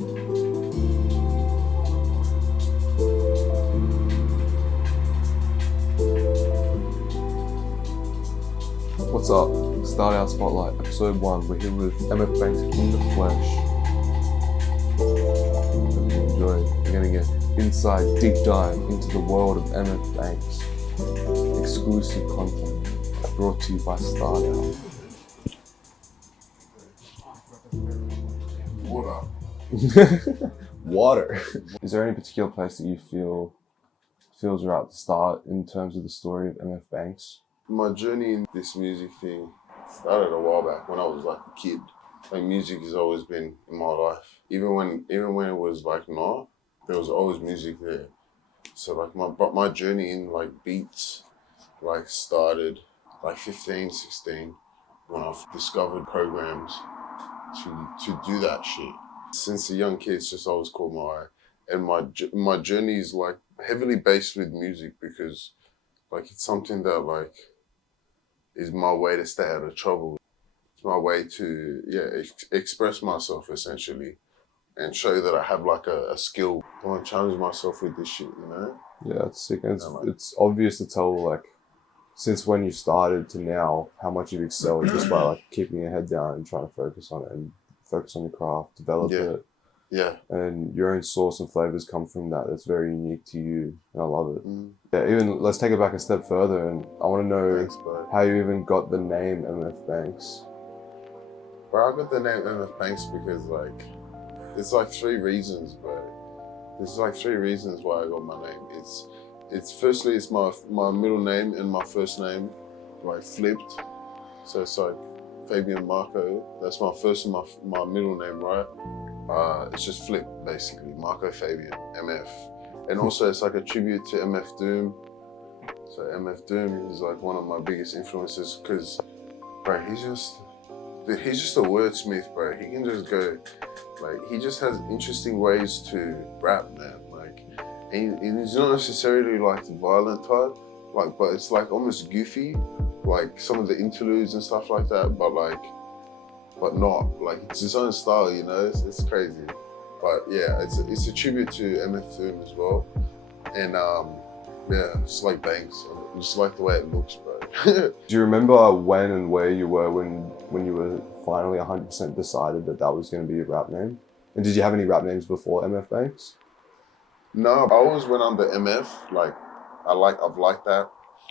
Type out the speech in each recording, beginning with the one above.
What's up? Start Out Spotlight, episode 1. We're here with Emefbanx in the flesh. Hope you enjoy. We're gonna get inside, deep dive into the world of Emefbanx. Exclusive content brought to you by Start Out. Water. Is there any particular place that you feels right at the start in terms of the story of Emefbanx? My journey in this music thing started a while back when I was like a kid. Like music has always been in my life. Even when it was like not, there was always music there. So like my journey in like beats like started like 15, 16 when I've discovered programs to do that shit. Since a young kid, it's just always caught my eye. And my journey is like heavily based with music because like it's something that like is my way to stay out of trouble. It's my way to express myself essentially and show that I have like a skill. I want to challenge myself with this shit, you know? Yeah, it's sick. And it's obvious to tell like since when you started to now how much you've excelled just by like keeping your head down and trying to focus on it and focus on your craft, develop it. Yeah. And your own sauce and flavors come from that. That's very unique to you, and I love it. Yeah, even let's take it back a step further, and I want to know how you even got the name Emefbanx. Bro, I got the name Emefbanx because like, there's like 3 reasons, bro. There's like 3 reasons why I got my name. It's firstly, it's my middle name and my first name, like flipped. So it's like Fabian Marco. That's my first and my middle name, right? It's just flipped, basically. Marco Fabian, MF. And also it's like a tribute to MF Doom. So MF Doom is like one of my biggest influences because, bro, he's just a wordsmith, bro. He can just go, like, he just has interesting ways to rap, man. Like, and he's not necessarily like the violent type, like, but it's like almost goofy, like some of the interludes and stuff like that, but not, like it's his own style, you know, it's crazy. But yeah, it's a tribute to MF Doom as well. And yeah, it's like Banks, I just like the way it looks, bro. Do you remember when and where you were when you were finally 100% decided that was going to be your rap name? And did you have any rap names before Emefbanx? No, I always went under MF, like I've liked that.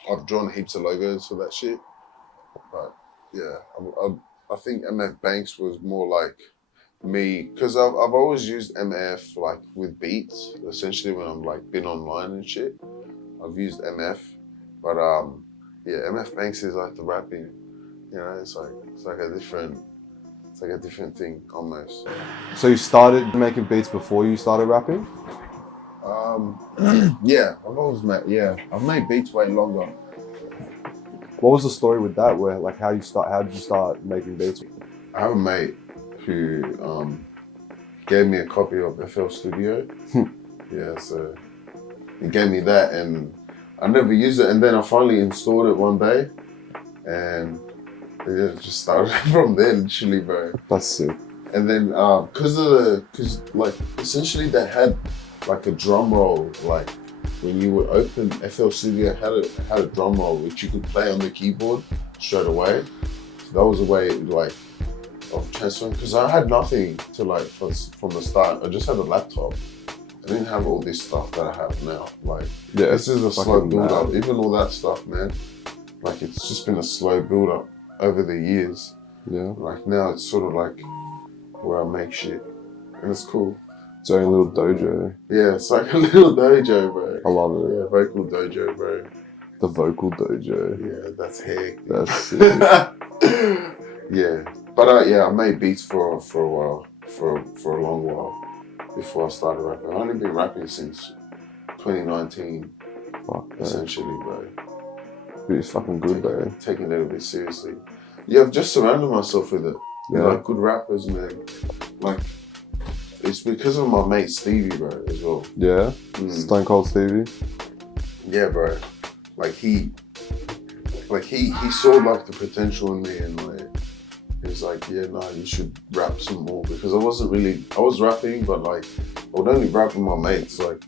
I've drawn heaps of logos for that shit. But yeah, I think Emefbanx was more like me, because I've always used MF like with beats, essentially when I'm like been online and shit. I've used MF, but yeah, Emefbanx is like the rapping, you know, it's like a different thing almost. So you started making beats before you started rapping? Yeah, I've made beats way longer. What was the story with that? Where like how did you start making beats? I have a mate who gave me a copy of FL Studio. Yeah, so he gave me that and I never used it, and then I finally installed it one day and it just started from there, literally, bro. That's sick. And then cause like essentially they had like a drum roll, like when you would open FL Studio had a drum roll which you could play on the keyboard straight away. So that was a way like of transferring, because I had nothing to like from the start. I just had a laptop. I didn't have all this stuff that I have now. Like, yeah, this is a slow build up. Even all that stuff, man. Like, it's just been a slow build up over the years. Yeah. Like now it's sort of like where I make shit, and it's cool. It's your own little dojo. Yeah, it's like a little dojo, bro. I love it. Yeah, vocal dojo, bro. The vocal dojo. Yeah, that's heck. That's sick. Yeah, but yeah, I made beats for a while, for a long while before I started rapping. I've only been rapping since 2019. Fuck, essentially, bro. It's fucking good, bro. Taking it a bit seriously. Yeah, I've just surrounded myself with it. Yeah, like good rappers, man. Like, it's because of my mate Stevie, bro, as well. Yeah? Stone Cold Stevie? Yeah, bro. Like he saw like the potential in me, and like he was he's like, yeah, no, you should rap some more, because I was rapping, but like I would only rap with my mates, like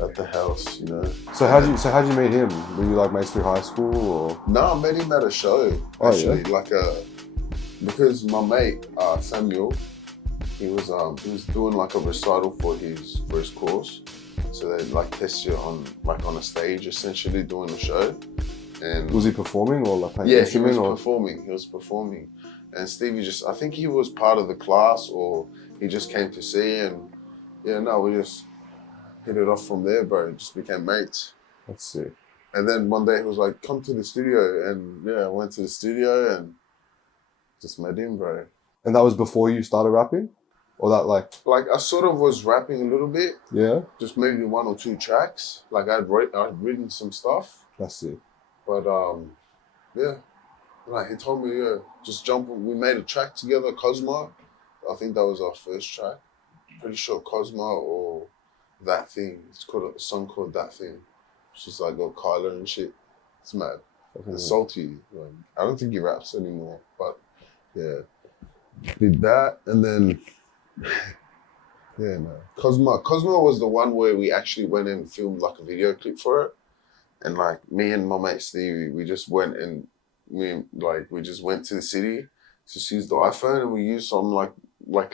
at the house, you know. So how'd you meet him? Were you like mates through high school or? No, I met him at a show actually, because my mate Samuel, he was doing like a recital for his course, so they like test you on a stage essentially doing a show. And was he performing or like playing yeah, instrument? He was performing, and Stevie I think he was part of the class, or he just came to see, and yeah, no, we just hit it off from there, bro. Just became mates. Let's see. And then one day he was like, come to the studio, and yeah, I went to the studio and just met him, bro. And that was before you started rapping? Or that like I sort of was rapping a little bit. Yeah? Just maybe 1 or 2 tracks. Like I'd written some stuff. Let's see. But yeah. Like he told me, yeah, just jump on. We made a track together, Cosmo. I think that was our first track. Pretty sure Cosmo or That Thing. It's called a song called That Thing. It's just like got Kyler and shit. It's mad. It's salty. Like, I don't think he raps anymore, but yeah. Did that, and then yeah, no. Cosmo was the one where we actually went and filmed like a video clip for it. And like me and my mate Stevie, we just went and we just went to the city, just used the iPhone, and we used some like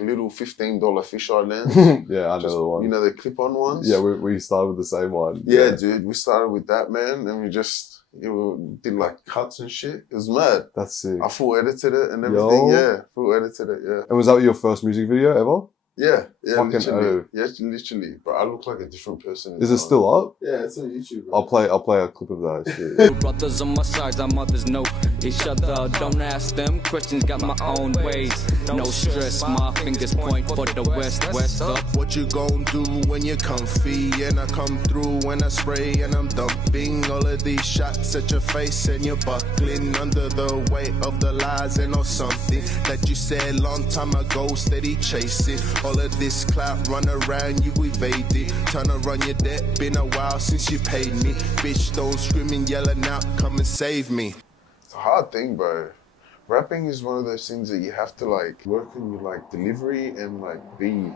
little $15 fisheye lens. Yeah, I know the one. You know, the clip-on ones? Yeah, we started with the same one. Yeah, dude, we started with that, man, and we just did like cuts and shit. It was mad. That's sick. I full edited it and everything. Yeah, full edited it. Yeah. And was that your first music video ever? Yeah, Fucking literally. Yeah, literally. But I look like a different person. Is it still up? Yeah, it's on YouTube. Bro. I'll play a clip of that shit. Brothers on my sides, our mothers know each other. Don't ask them questions, got my own ways. No stress, my fingers point for the west up. What you gon' do when you're comfy? And I come through when I spray and I'm dumping all of these shots at your face, and you're buckling under the weight of the lies and or something that you said long time ago. Steady chasing all of this clout, run around, you evade it. Trying to run your debt, been a while since you paid me. Bitch, don't screaming, yelling out, come and save me. It's a hard thing, bro. Rapping is one of those things that you have to like work on your like delivery and like be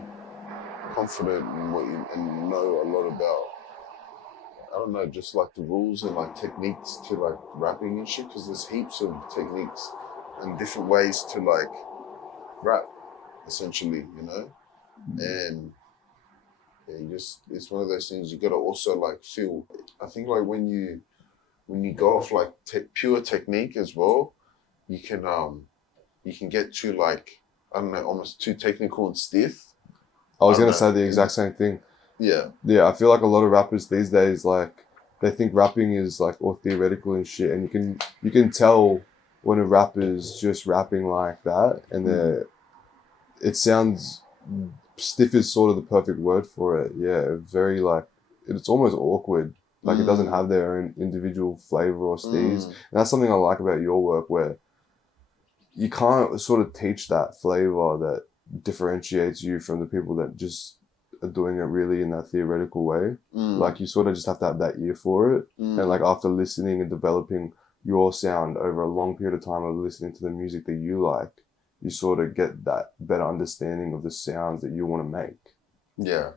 confident in what you and know a lot about. I don't know, just like the rules and like techniques to like rapping and shit, because there's heaps of techniques and different ways to like rap, essentially, you know? And yeah, it's one of those things you gotta also like feel. I think like when you go off like pure technique as well, you can get too like, I don't know, almost too technical and stiff. I was gonna say the exact same thing. Yeah. Yeah, I feel like a lot of rappers these days, like, they think rapping is like all theoretical and shit, and you can tell when a rapper's just rapping like that, and it sounds, stiff is sort of the perfect word for it. Yeah, very like, it's almost awkward. Like it doesn't have their own individual flavor or steez. And that's something I like about your work, where you can't sort of teach that flavor that differentiates you from the people that just are doing it really in that theoretical way. Like you sort of just have to have that ear for it. And like after listening and developing your sound over a long period of time of listening to the music that you like, you sort of get that better understanding of the sounds that you want to make. Yeah.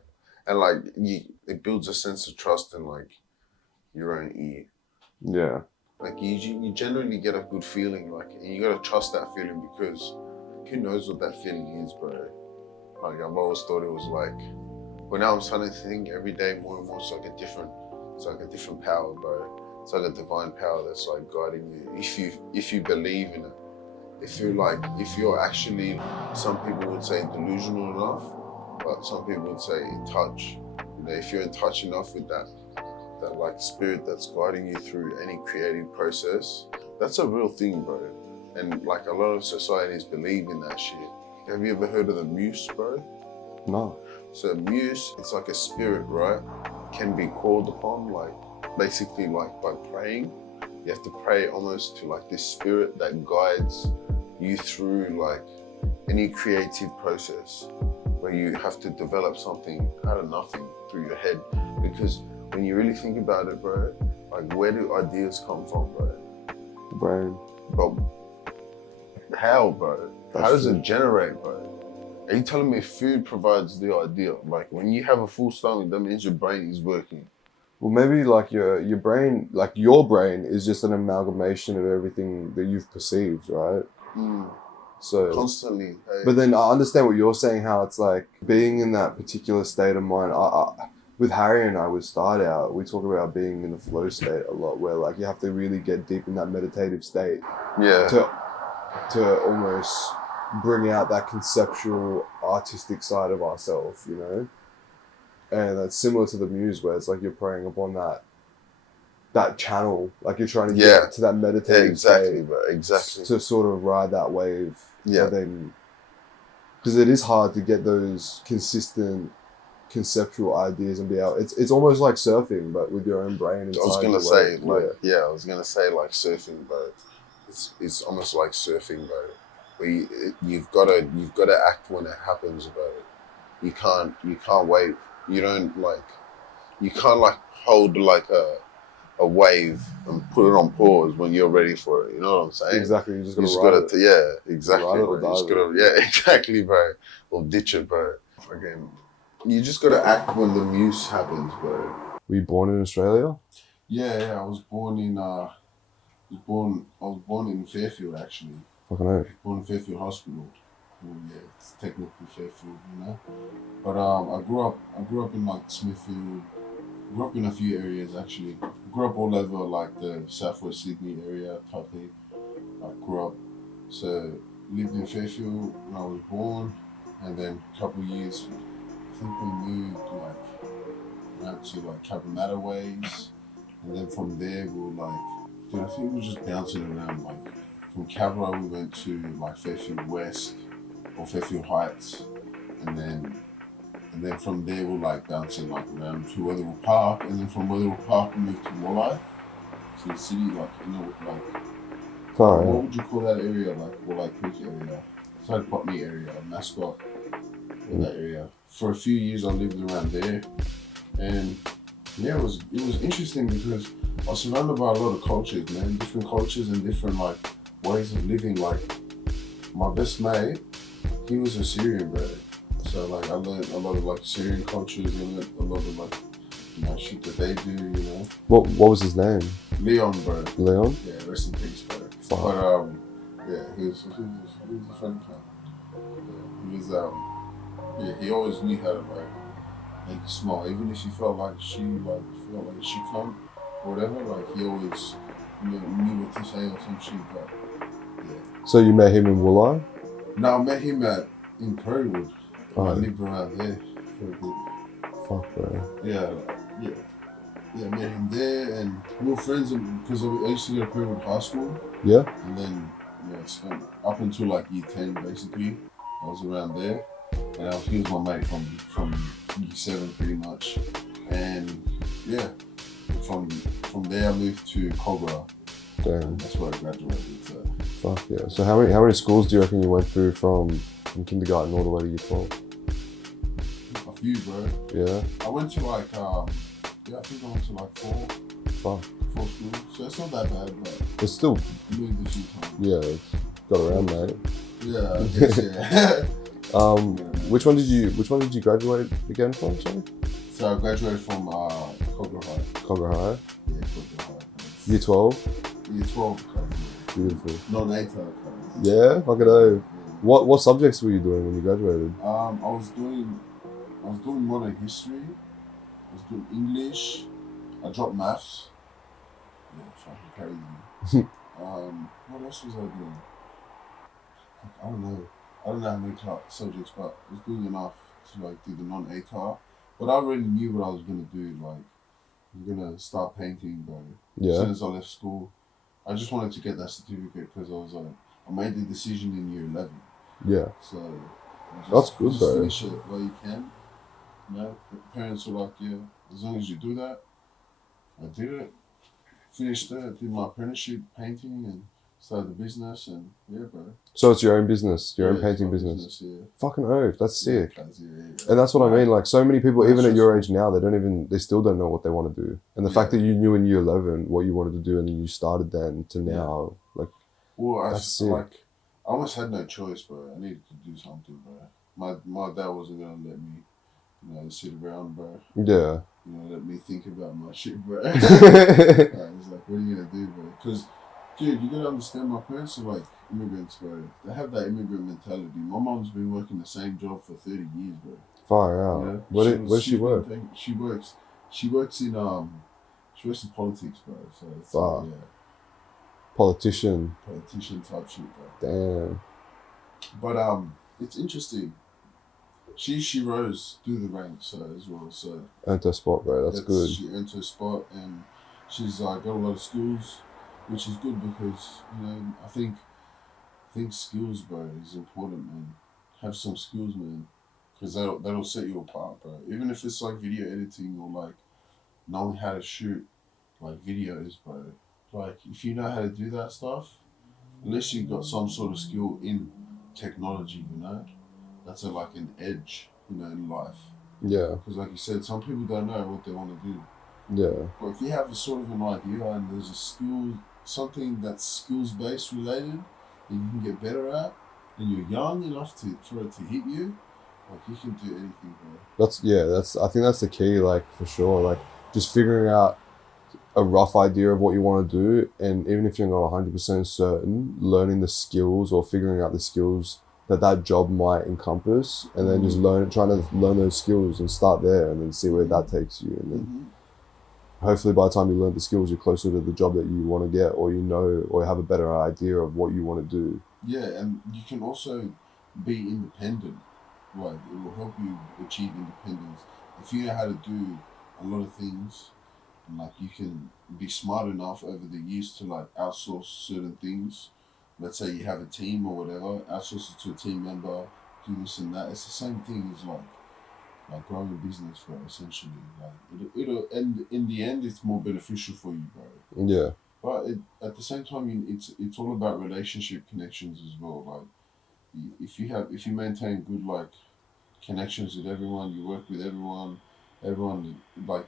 And like it builds a sense of trust in like your own ear. Yeah. Like you generally get a good feeling, like, and you gotta trust that feeling, because who knows what that feeling is, bro. Like I've always thought it was like, but now I'm starting to think every day more and more it's like a different power, bro. It's like a divine power that's like guiding you if you believe in it. If you're actually, some people would say delusional enough, but some people would say in touch. You know, if you're in touch enough with that like spirit that's guiding you through any creative process, that's a real thing, bro. And like a lot of societies believe in that shit. Have you ever heard of the muse, bro? No. So muse, it's like a spirit, right? Can be called upon, like basically like by praying. You have to pray almost to like this spirit that guides you through like any creative process, where you have to develop something out of nothing through your head. Because when you really think about it, bro, like where do ideas come from, bro? The brain. But how, bro? How does it generate, bro? Are you telling me food provides the idea? Like when you have a full stomach, that means your brain is working. Well, maybe like your brain, like your brain is just an amalgamation of everything that you've perceived, right? So Constantly. Hey. But then I understand what you're saying, how it's like being in that particular state of mind. With Harry and I, we start out, we talk about being in the flow state a lot, where like you have to really get deep in that meditative state. Yeah. To almost bring out that conceptual, artistic side of ourselves, you know? And that's similar to the muse, where it's like you're preying upon that channel, like you're trying to get to that meditative state, bro. Exactly. To sort of ride that wave. Yeah. And then, because it is hard to get those consistent conceptual ideas and be out. It's almost like surfing, but with your own brain inside. I was gonna your say, wave. like, I was gonna say like surfing, but it's almost like surfing, bro. Where you've gotta act when it happens, bro. You can't wait. You can't like hold like a wave and put it on pause when you're ready for it. You know what I'm saying? Exactly. You just gotta exactly. Bro. You just gotta, exactly, bro. Or ditch it, bro. Again, you just gotta act when the muse happens, bro. Were you born in Australia? Yeah. I was born in Fairfield, actually. Fucking hell. Born in Fairfield Hospital. Well, yeah, it's technically Fairfield, you know. But I grew up in like Smithfield. Grew up in a few areas actually. Grew up all over like the Southwest Sydney area type thing. I grew up. So lived in Fairfield when I was born, and then a couple of years, I think we moved like around to like Cabramatta ways, and then from there we were like, dude, I think we were just bouncing around. Like from Cabra we went to like Fairfield West or Fairfield Heights, and then from there we're like bouncing like around to Wetherill Park, and then from Wetherill Park we moved to Walleye, to the city, like, you know, like, what would you call that area, like Walleye Creek area? It's like Botany area, Mascot, in that area. For a few years I lived around there, and yeah, it was interesting because I was surrounded by a lot of cultures, man, different cultures and different like ways of living. Like my best mate, he was a Syrian, bro. So like I learned a lot of like Syrian cultures, and a lot of like, you know, shit that they do, you know. What was his name? Leon, bro. Leon? Yeah, rest in peace, bro. Fuck. But yeah, he was a funny guy. Yeah, he was he always knew how to like make you smile, even if you felt like she come or whatever. Like he always knew what to say or some shit. But yeah. So you met him in Woolleye? No, I met him in Perrywood. Oh. I lived around there for a bit. Fuck, bro. Yeah, met him there, and we were friends because I used to go to Perrywood High School. Yeah. And then, spent up until like year 10, basically, I was around there. And he was my mate from year 7, pretty much. And yeah, from there I moved to Kogarah. Damn. That's where I graduated. So. Fuck yeah. So how many schools do you reckon you went through from kindergarten all the way to year 12? A few, bro. Yeah. I went to like I think I went to like 4. Fuck. 4 schools. So it's not that bad, but It's still. moved a few times. Yeah, it's got around, mate. Yeah, I guess, yeah. Which one did you graduate again from? Sorry. So I graduated from Kogarah High. Kogarah High. Yeah, Kogarah High. Year 12. Year 12. Beautiful. Non-ATAR. Yeah, fuck it out. What subjects were you doing when you graduated? I was doing modern history. I was doing English. I dropped maths. Yeah, fucking crazy. What else was I doing? I don't know how many subjects, but I was doing enough to like do the non-ATAR. But I already knew what I was gonna do. Like, I was gonna start painting, bro. Yeah. As soon as I left school, I just wanted to get that certificate because I was like, I made the decision in year 11. Yeah. So That's good, bro. Finish it while you can. You know, parents were like, yeah, as long as you do that. I did it. Finished it. Did my apprenticeship painting and started the business, and yeah, bro. So it's your own business, your own painting my business. Yeah. Fucking oath, that's sick. Yeah. And that's what I mean. Like so many people, That's even at just- your age now, they still don't know what they want to do. And the fact that you knew in year 11 what you wanted to do, and then you started then to now, like Well, That's sick. like I almost had no choice, bro. I needed to do something, bro. My dad wasn't gonna let me, sit around, bro. Yeah. Let me think about my shit, bro. Like, it's like, what are you gonna do, bro? Because, dude, you gotta understand, my parents are like immigrants, bro. They have that immigrant mentality. My mom's been working the same job for 30 years, bro. Far out. Where does she work? She works in politics, bro. So it's Wow. Politician type shit, bro. Damn. But it's interesting. She rose through the ranks as well. So earned her spot, bro. That's good. She earned her spot, and she's got a lot of skills, which is good because I think skills, bro, is important, man. Have some skills, man, because that'll set you apart, bro. Even if it's like video editing or like knowing how to shoot like videos, bro. Like if you know how to do that stuff, unless you've got some sort of skill in technology, that's like an edge, in life. Yeah. Because like you said, some people don't know what they want to do. Yeah. But if you have a sort of an idea and there's a skill, something that's skills based related, that you can get better at, and you're young enough for it to hit you, like you can do anything, bro. I think that's the key, like for sure. Like just figuring out a rough idea of what you want to do, and even if you're not 100% certain, learning the skills or figuring out the skills that job might encompass, and then just trying to learn those skills and start there, and then see where that takes you, and then hopefully by the time you learn the skills, you're closer to the job that you want to get, or or have a better idea of what you want to do. Yeah, and you can also be independent. Like it will help you achieve independence if you know how to do a lot of things. And like you can be smart enough over the years to like outsource certain things. Let's say you have a team or whatever, outsource it to a team member, do this and that. It's the same thing as like growing a business, bro. Essentially, like it'll and in the end, it's more beneficial for you, bro. Yeah. But at the same time, it's all about relationship connections as well. Like if you maintain good like connections with everyone, you work with everyone like.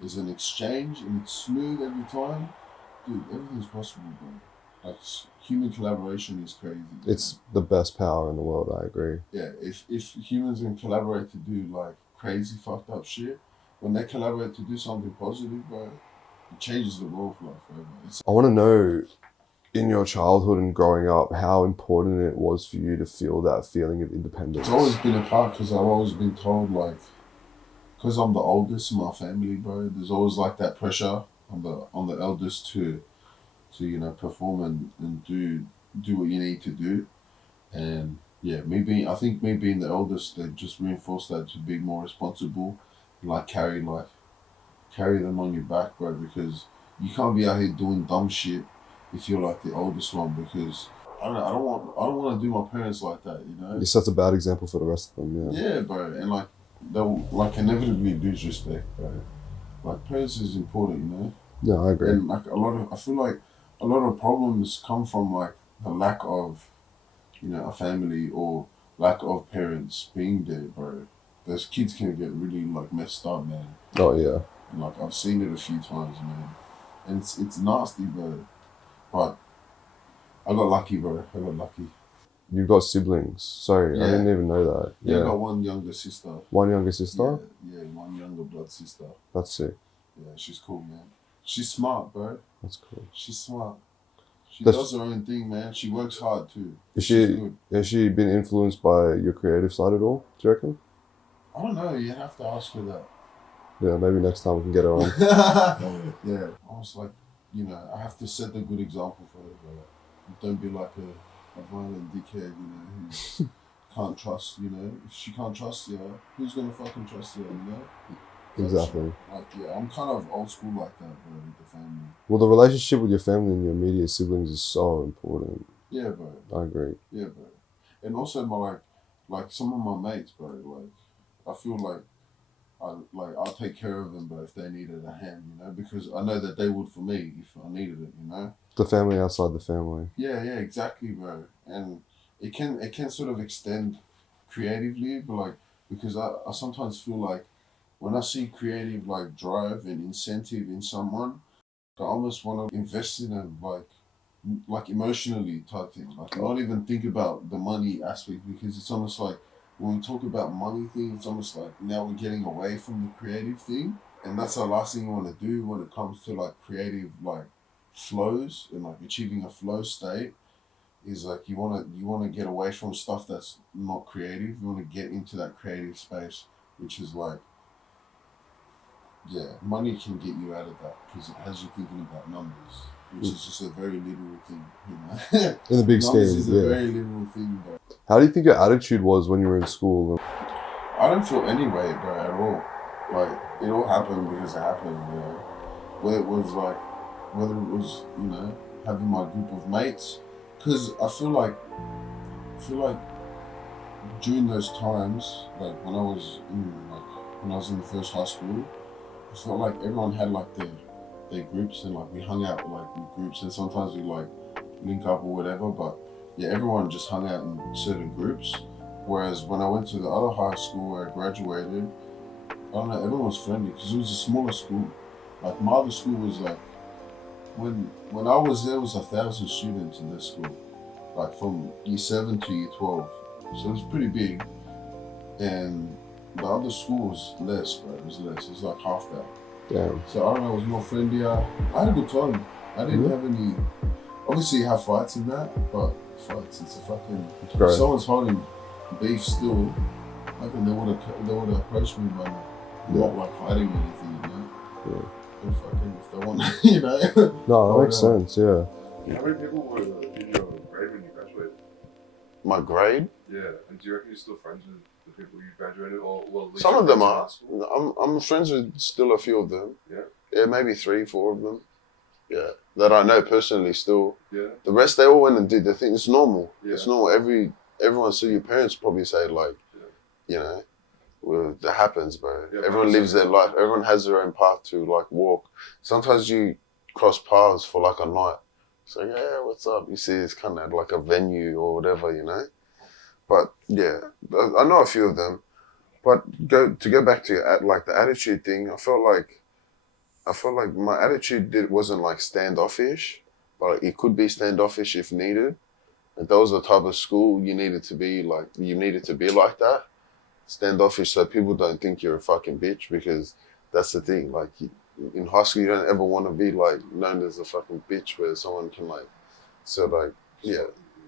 There's an exchange and it's smooth every time, dude. Everything's possible, bro. Like human collaboration is crazy. It's the best power in the world. I agree. Yeah, if humans can collaborate to do like crazy fucked up shit, when they collaborate to do something positive, bro, it changes the world for life forever. I want to know, in your childhood and growing up, how important it was for you to feel that feeling of independence. It's always been a part because I've always been told like. Because I'm the oldest in my family, bro, there's always like that pressure on the eldest to perform and do what you need to do. And yeah, I think me being the eldest, they just reinforced that to be more responsible, like carry them on your back, bro, because you can't be out here doing dumb shit if you're like the oldest one, because I don't want to do my parents like that, You set a bad example for the rest of them, yeah. Yeah, bro, and like they'll like inevitably lose respect, bro. Like parents is important, Yeah, I agree. And like I feel like a lot of problems come from like the lack of, a family or lack of parents being there, bro. Those kids can get really like messed up, man. Oh yeah. And, like I've seen it a few times, man, and it's nasty, bro. But I got lucky, bro. I got lucky. You've got siblings. Sorry, I didn't even know that. Yeah, I got one younger sister. One younger sister? Yeah, one younger blood sister. That's sick. Yeah, she's cool, man. She's smart, bro. That's cool. She's smart. She does her own thing, man. She works hard too. Has she been influenced by your creative side at all, do you reckon? I don't know, you have to ask her that. Yeah, maybe next time we can get her on. Yeah, I was like, I have to set a good example for her, bro. Don't be like a violent dickhead, who can't trust, If she can't trust you, who's gonna fucking trust you, Exactly. Like, yeah, I'm kind of old school like that, bro, with the family. Well, the relationship with your family and your immediate siblings is so important. Yeah, bro. I agree. Yeah, bro. And also like some of my mates, bro, like, I feel like I'll take care of them, bro, if they needed a hand, because I know that they would for me if I needed it, The family outside the family. Yeah, exactly, bro. And it can sort of extend creatively, but like, because I sometimes feel like when I see creative drive and incentive in someone, I almost want to invest in them like emotionally type thing. Like not even think about the money aspect, because it's almost like when we talk about money thing, it's almost like now we're getting away from the creative thing, and that's the last thing you want to do when it comes to like creative like flows and like achieving a flow state. Is like you want to get away from stuff that's not creative. You want to get into that creative space, which is like, yeah, money can get you out of that because it has you thinking about numbers, which is just a very literal thing, you know. In the big scheme, numbers is a very literal thing, bro. How do you think your attitude was when you were in school? I don't feel any way, bro, at all. Like it all happened because it happened, you know. Whether it was, you know, having my group of mates. Because I feel like during those times, like when I was in the first high school, I felt like everyone had like their groups, and like we hung out like in groups, and sometimes we like link up or whatever. But yeah, everyone just hung out in certain groups. Whereas when I went to the other high school where I graduated, I don't know, everyone was friendly because it was a smaller school. Like my other school was like. When I was there, was 1,000 students in this school, like from year 7 to year 12. So it was pretty big. And the other school was less, bro. It was less. It was like half that. Damn. So I don't know, it was more friendlier. I had a good time. I didn't have any. Obviously, you have fights in that, but fights, it's a fucking. If someone's holding beef still, I think they would have approached me by now. Not like hiding anything, you know? Yeah. If they want, you know. No, that makes sense. Yeah. How many people were in your grade when you graduated? My grade? Yeah, and do you reckon you're still friends with the people you graduated, or well, at least Some of them friends in are. high school? I'm friends with still a few of them. Yeah. Yeah, maybe 3, 4 of them. Yeah, that I know personally still. Yeah. The rest they all went and did their thing. It's normal. Yeah. It's normal. Everyone. So your parents probably say like, you know. Well, that happens, bro. Yeah, everyone lives their life. Everyone has their own path to like walk. Sometimes you cross paths for like a night. So yeah, what's up? You see, it's kind of like a venue or whatever, you know. But yeah, I know a few of them. But to go back to like the attitude thing, I felt like my attitude wasn't like standoffish, but it could be standoffish if needed. And that was the type of school you needed to be like. You needed to be like that. Standoffish so people don't think you're a fucking bitch, because that's the thing. Like in high school, you don't ever want to be like known as a fucking bitch where someone can like. So like, yeah,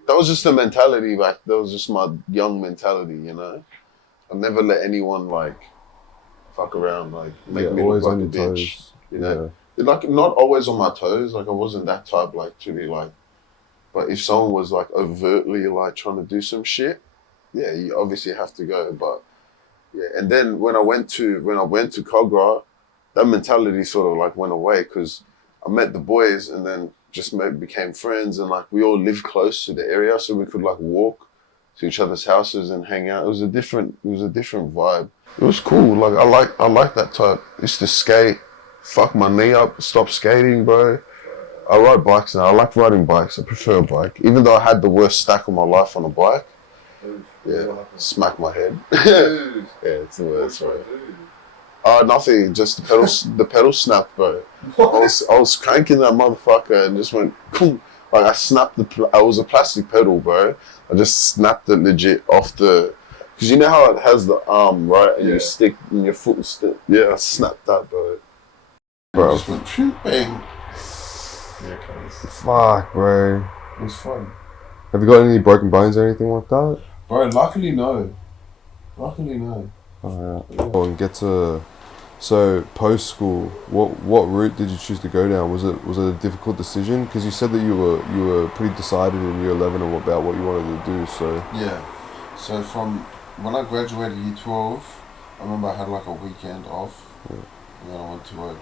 that was just the mentality. Like that was just my young mentality, you know. I never let anyone like fuck around, like make me look like a bitch. Toes. You know, like not always on my toes. Like I wasn't that type like to be like. But if someone was like overtly like trying to do some shit, yeah, you obviously have to go. But yeah, and then when I went to Cogra, that mentality sort of like went away, because I met the boys and then just became friends, and like we all lived close to the area, so we could like walk to each other's houses and hang out. It was a different vibe. It was cool. Like I like that type. Used to skate, fuck my knee up, stop skating, bro. I ride bikes now. I like riding bikes. I prefer a bike, even though I had the worst stack of my life on a bike. Yeah, smack my head. Yeah, it's the worst, right? Nothing. Just the pedal snapped, bro. I was cranking that motherfucker and just went, boom. Like I snapped I was a plastic pedal, bro. I just snapped it legit off the, because you know how it has the arm, right? And you stick in your foot and stick. Yeah, I snapped that, bro. Bro, just went bang. Yeah, cuz. Fuck, bro. It was fun. Have you got any broken bones or anything like that? Bro, luckily no. Luckily no. Oh, yeah. Oh, and get to, so post school, what route did you choose to go down? Was it a difficult decision? Because you said that you were pretty decided in year 11 about what you wanted to do. So yeah. So from when I graduated year 12, I remember I had like a weekend off, and then I went to work.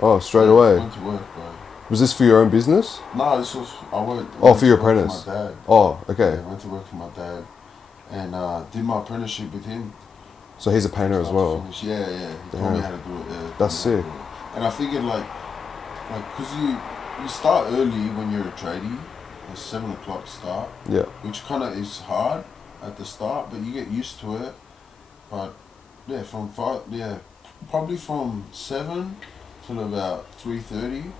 Oh, straight away. I went to work, bro. Was this for your own business? No, this was I worked. Oh, for your apprentice. For my dad. Oh, okay. Yeah, I went to work for my dad, and did my apprenticeship with him. So he's a painter as well. Yeah. He told me how to do it. That's sick. And I figured like, cause you start early when you're a tradie, a 7 o'clock start. Yeah. Which kind of is hard at the start, but you get used to it. But yeah, probably from 7 till about 3:30,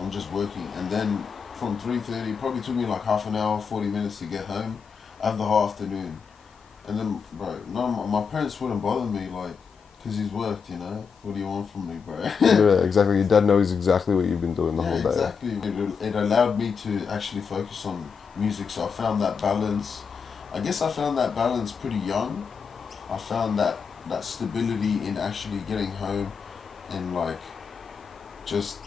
I'm just working, and then from 3:30. Probably took me like half an hour, 40 minutes to get home. I have the whole afternoon. And then, bro, no, my parents wouldn't bother me, like, because he's worked, you know? What do you want from me, bro? Yeah, exactly. Your dad knows exactly what you've been doing the whole day. Exactly. It allowed me to actually focus on music, so I found that balance. I guess I found that balance pretty young. I found that stability in actually getting home and, like, just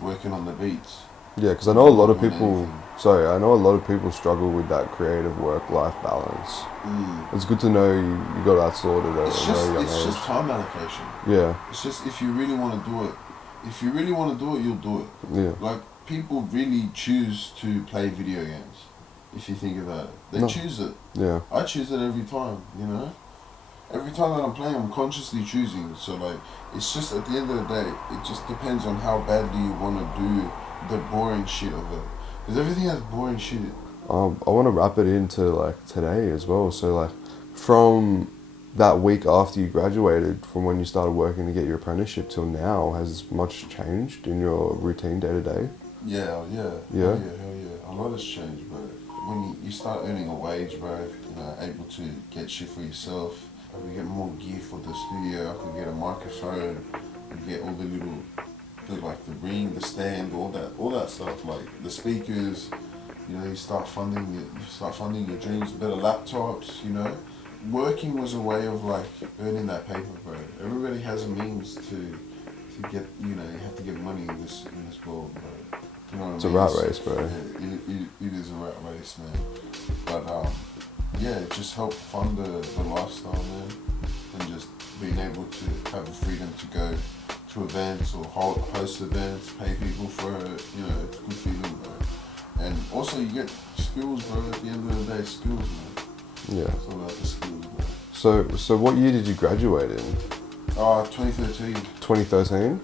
working on the beats. Yeah, because I know a lot of More than people. anything. Sorry, I know a lot of people struggle with that creative work-life balance. It's good to know you got that sorted at a very young It's age. just time allocation. Yeah, It's just if you really want to do it. If you really want to do it, you'll do it. yeah. Like, people really choose to play video games. If you think about it, they No. choose it. Yeah, I choose it every time. You know, every time that I'm playing, I'm consciously choosing. So like, it's just at the end of the day, it just depends on how badly you want to do the boring shit of it. Because everything has boring shit. I want to wrap it into like today as well. So like, from that week after you graduated, from when you started working to get your apprenticeship till now, has much changed in your routine day to day? Yeah. Yeah? Hell yeah. A lot has changed, bro. When you start earning a wage, bro, you know, able to get shit for yourself, you get more gear for the studio. I could get a microphone, you get all the little, the ring, the stand, all that stuff, like the speakers. You know, you start funding your dreams, better laptops. You know, working was a way of like earning that paper, bro. Everybody has a means to get. You know, you have to get money in this world, bro. You know what It's I a mean? rat race, bro. Yeah, it is a rat race, man. But yeah, it just helped fund the lifestyle, man, and just being able to have the freedom to go to events or host events, pay people for it. You know, it's a good feeling, bro. And also you get skills, bro. At the end of the day, skills, man. Yeah. It's all about the skills, bro. So what year did you graduate in? 2013. 2013?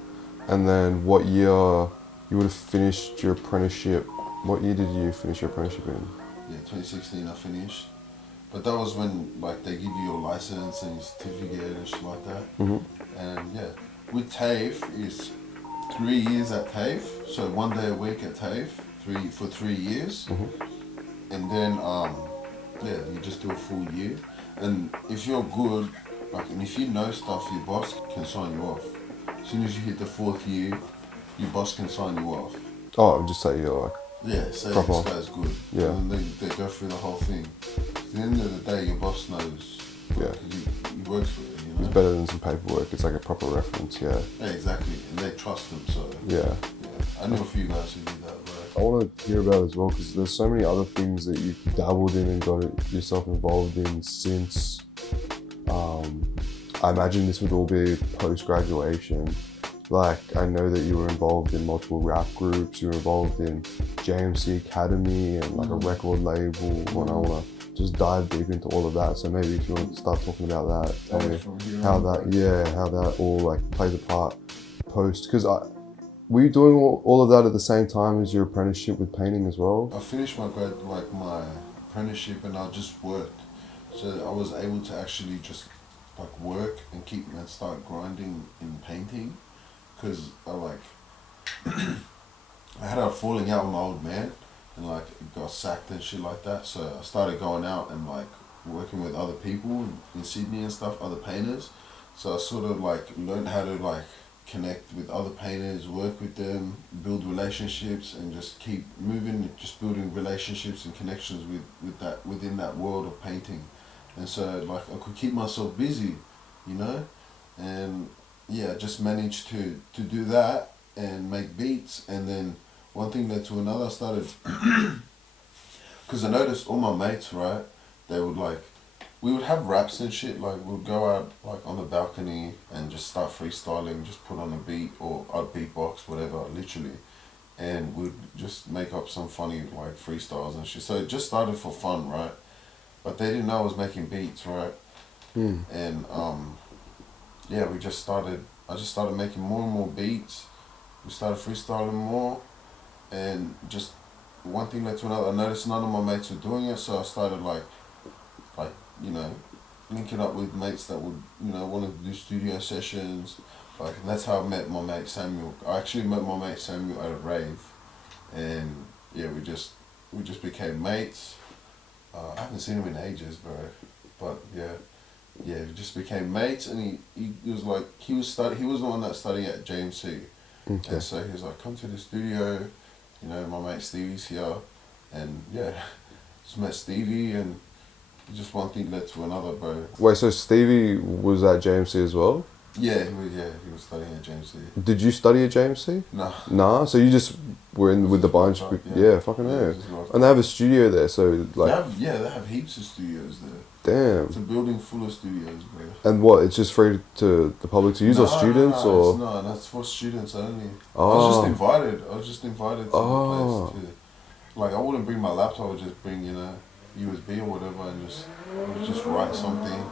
And then what year you would have finished your apprenticeship? What year did you finish your apprenticeship in? Yeah, 2016 I finished. But that was when like they give you your license and your certificate and shit like that. Mm-hmm. And yeah, with TAFE is 3 years at TAFE, so 1 day a week at TAFE, for 3 years. Mm-hmm. And then yeah, you just do a full year. And if you're good, like, and if you know stuff, your boss can sign you off. As soon as you hit the 4th year, your boss can sign you off. Oh, I'll just say you're like, Yeah, say proper. this guy's good. Yeah. And then they go through the whole thing. At the end of the day, your boss knows. Yeah. Because he works for it, you know? it's better than some paperwork. It's like a proper reference, yeah. Yeah, exactly. And they trust him, so. Yeah. Yeah. I know a few guys who did that, bro. I want to hear about it as well, because there's so many other things that you've dabbled in and got yourself involved in since. I imagine this would all be post-graduation. Like, I know that you were involved in multiple rap groups, you were involved in JMC Academy and like a record label, and I want to just dive deep into all of that. So maybe if you want to start talking about that, tell me how that all like plays a part post. Because were you doing all of that at the same time as your apprenticeship with painting as well? I finished my apprenticeship and I just worked. So I was able to actually just like work and start grinding in painting. Because I had a falling out with my old man and like got sacked and shit like that. So I started going out and like working with other people in Sydney and stuff, other painters. So I sort of like learned how to like connect with other painters, work with them, build relationships, and just keep moving, just building relationships and connections within that world of painting. And so like I could keep myself busy, you know, and yeah, I just managed to do that and make beats. And then one thing led to another. I started, because I noticed all my mates, right, they would like, we would have raps and shit, like we'd go out like on the balcony and just start freestyling, just put on a beat or I'd beatbox, whatever, literally. And we'd just make up some funny like freestyles and shit. So it just started for fun, right? But they didn't know I was making beats, right? And yeah, I just started making more and more beats. We started freestyling more, and just one thing led to another. I noticed none of my mates were doing it, so I started like you know, linking up with mates that would, you know, want to do studio sessions. Like, and that's how I met my mate Samuel. I actually met my mate Samuel at a rave, and yeah, we just became mates. I haven't seen him in ages, bro. But yeah, we just became mates, and he was like he was the one that studied at JMC, Okay. and so he was like, come to the studio, you know, my mate Stevie's here, and yeah, just met Stevie, and just one thing led to another, bro. Wait, so Stevie was at JMC as well? Yeah, he was studying at JMC. Did you study at JMC? No. Nah, so you just were in with the bunch. Right, Yeah, fucking yeah, hell. just like And they have a studio there, so like, they have heaps of studios there. It's a damn. building full of studios, bro. And what? It's just free to the public to use, or students, or? No, that's for students only. Oh. I was just invited to Oh. the place to, like, I wouldn't bring my laptop. I would just bring, you know, USB or whatever, and just write something.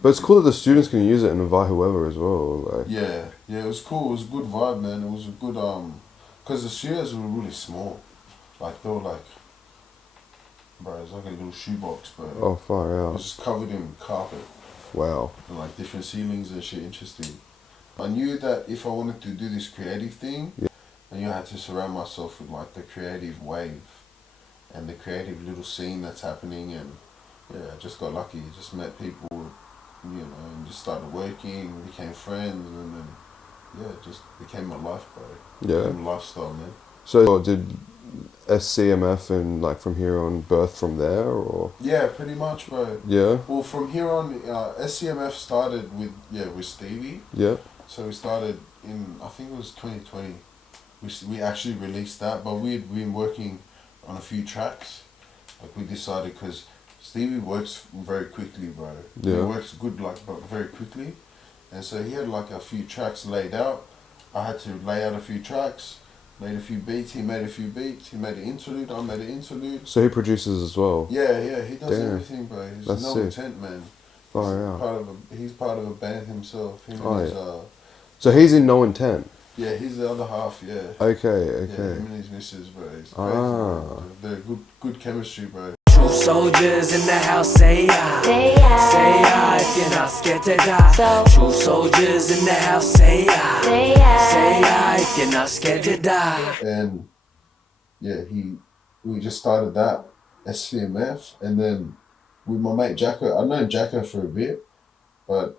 But it's cool that the students can use it and invite whoever as well. Like, Yeah, it was cool. It was a good vibe, man. It was a good because the studios were really small. Like they were like, bro, it's like a little shoebox, bro. oh, far It out. was just covered in carpet Wow. and like different ceilings and shit. Interesting. I knew that if I wanted to do this creative thing, I knew I had to surround myself with like the creative wave and the creative little scene that's happening. And yeah, I just got lucky. Just met people, you know, and just started working, became friends, and then yeah, it just became my life, bro. Yeah. Became a lifestyle, man. So did SCMF and like from here on birth from there, or? Yeah, pretty much, bro. Yeah. Well, from here on, SCMF started with Stevie. Yeah. So we started in, I think it was 2020. We actually released that, but we'd been working on a few tracks. Like we decided, because Stevie works very quickly, bro. Yeah. He works good, like, but very quickly. And so he had like a few tracks laid out. I had to lay out a few tracks, made a few beats, he made a few beats, he made an interlude, I made an interlude. So he produces as well. Yeah, he does Damn. everything, bro. He's That's no sick. intent, man. Far out. He's part of a band himself. Him Oh, and his, yeah. So he's in No Intent. yeah, he's the other half, yeah. Okay, Yeah, okay. him and his missus, bro. It's crazy, Ah. bro. They're good chemistry, bro. True soldiers in the house, say aye. Say aye if you're not scared to die. True soldiers in the house, say aye. Say aye if you're not scared to die. And yeah, we just started that SCMF, and then with my mate Jacko, I've known Jacko for a bit, but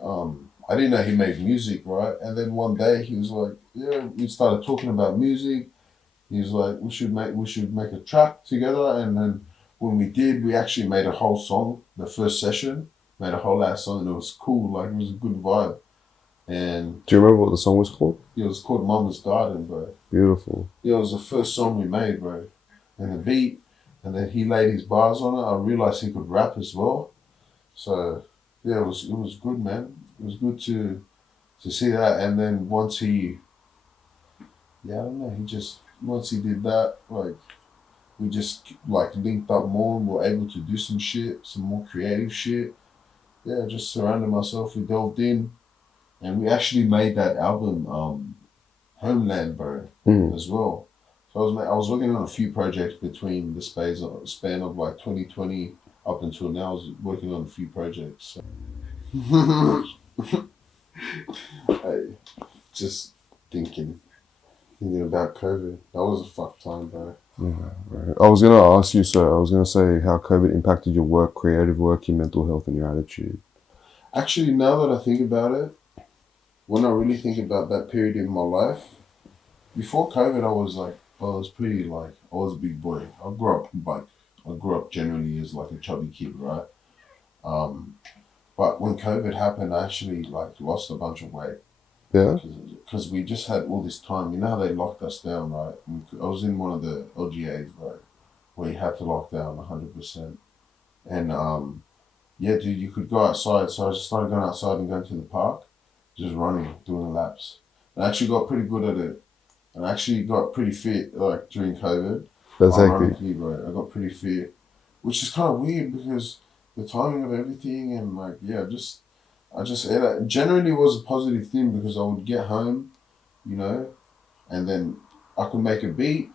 I didn't know he made music, right? And then one day he was like, yeah, we started talking about music. He was like, we should make a track together. And then when we did, we actually made a whole song. The first session, made a whole ass song, and it was cool. Like, it was a good vibe. And Do you remember what the song was called? it was called Mama's Garden, bro. Beautiful. Yeah, it was the first song we made, bro. And the beat, and then he laid his bars on it. I realized he could rap as well. So yeah, it was good, man. It was good to see that. And then once he once he did that, like, we just like linked up more and were able to do some shit, some more creative shit. Yeah, just surrounded myself. We delved in, and we actually made that album, Homeland, bro, as well. So I was working on a few projects between the span of like 2020 up until now. I was working on a few projects. So. Hey, just thinking about COVID. That was a fuck time, bro. Right. I was gonna ask you, so I was gonna say how COVID impacted your work, creative work, your mental health, and your attitude. Actually, now that I think about it, when I really think about that period in my life, before COVID, I was a big boy. I grew up generally as like a chubby kid, right? But when COVID happened, I actually like lost a bunch of weight. Yeah. Because we just had all this time. You know how they locked us down, right? I was in one of the LGAs, right, where you had to lock down 100%. And yeah, dude, you could go outside. So I just started going outside and going to the park, just running, doing laps. And I actually got pretty good at it. And I actually got pretty fit, like, during COVID. That's hectic. Ironically, bro, I got pretty fit, which is kind of weird because the timing of everything and, like, yeah, it generally was a positive thing because I would get home, you know, and then I could make a beat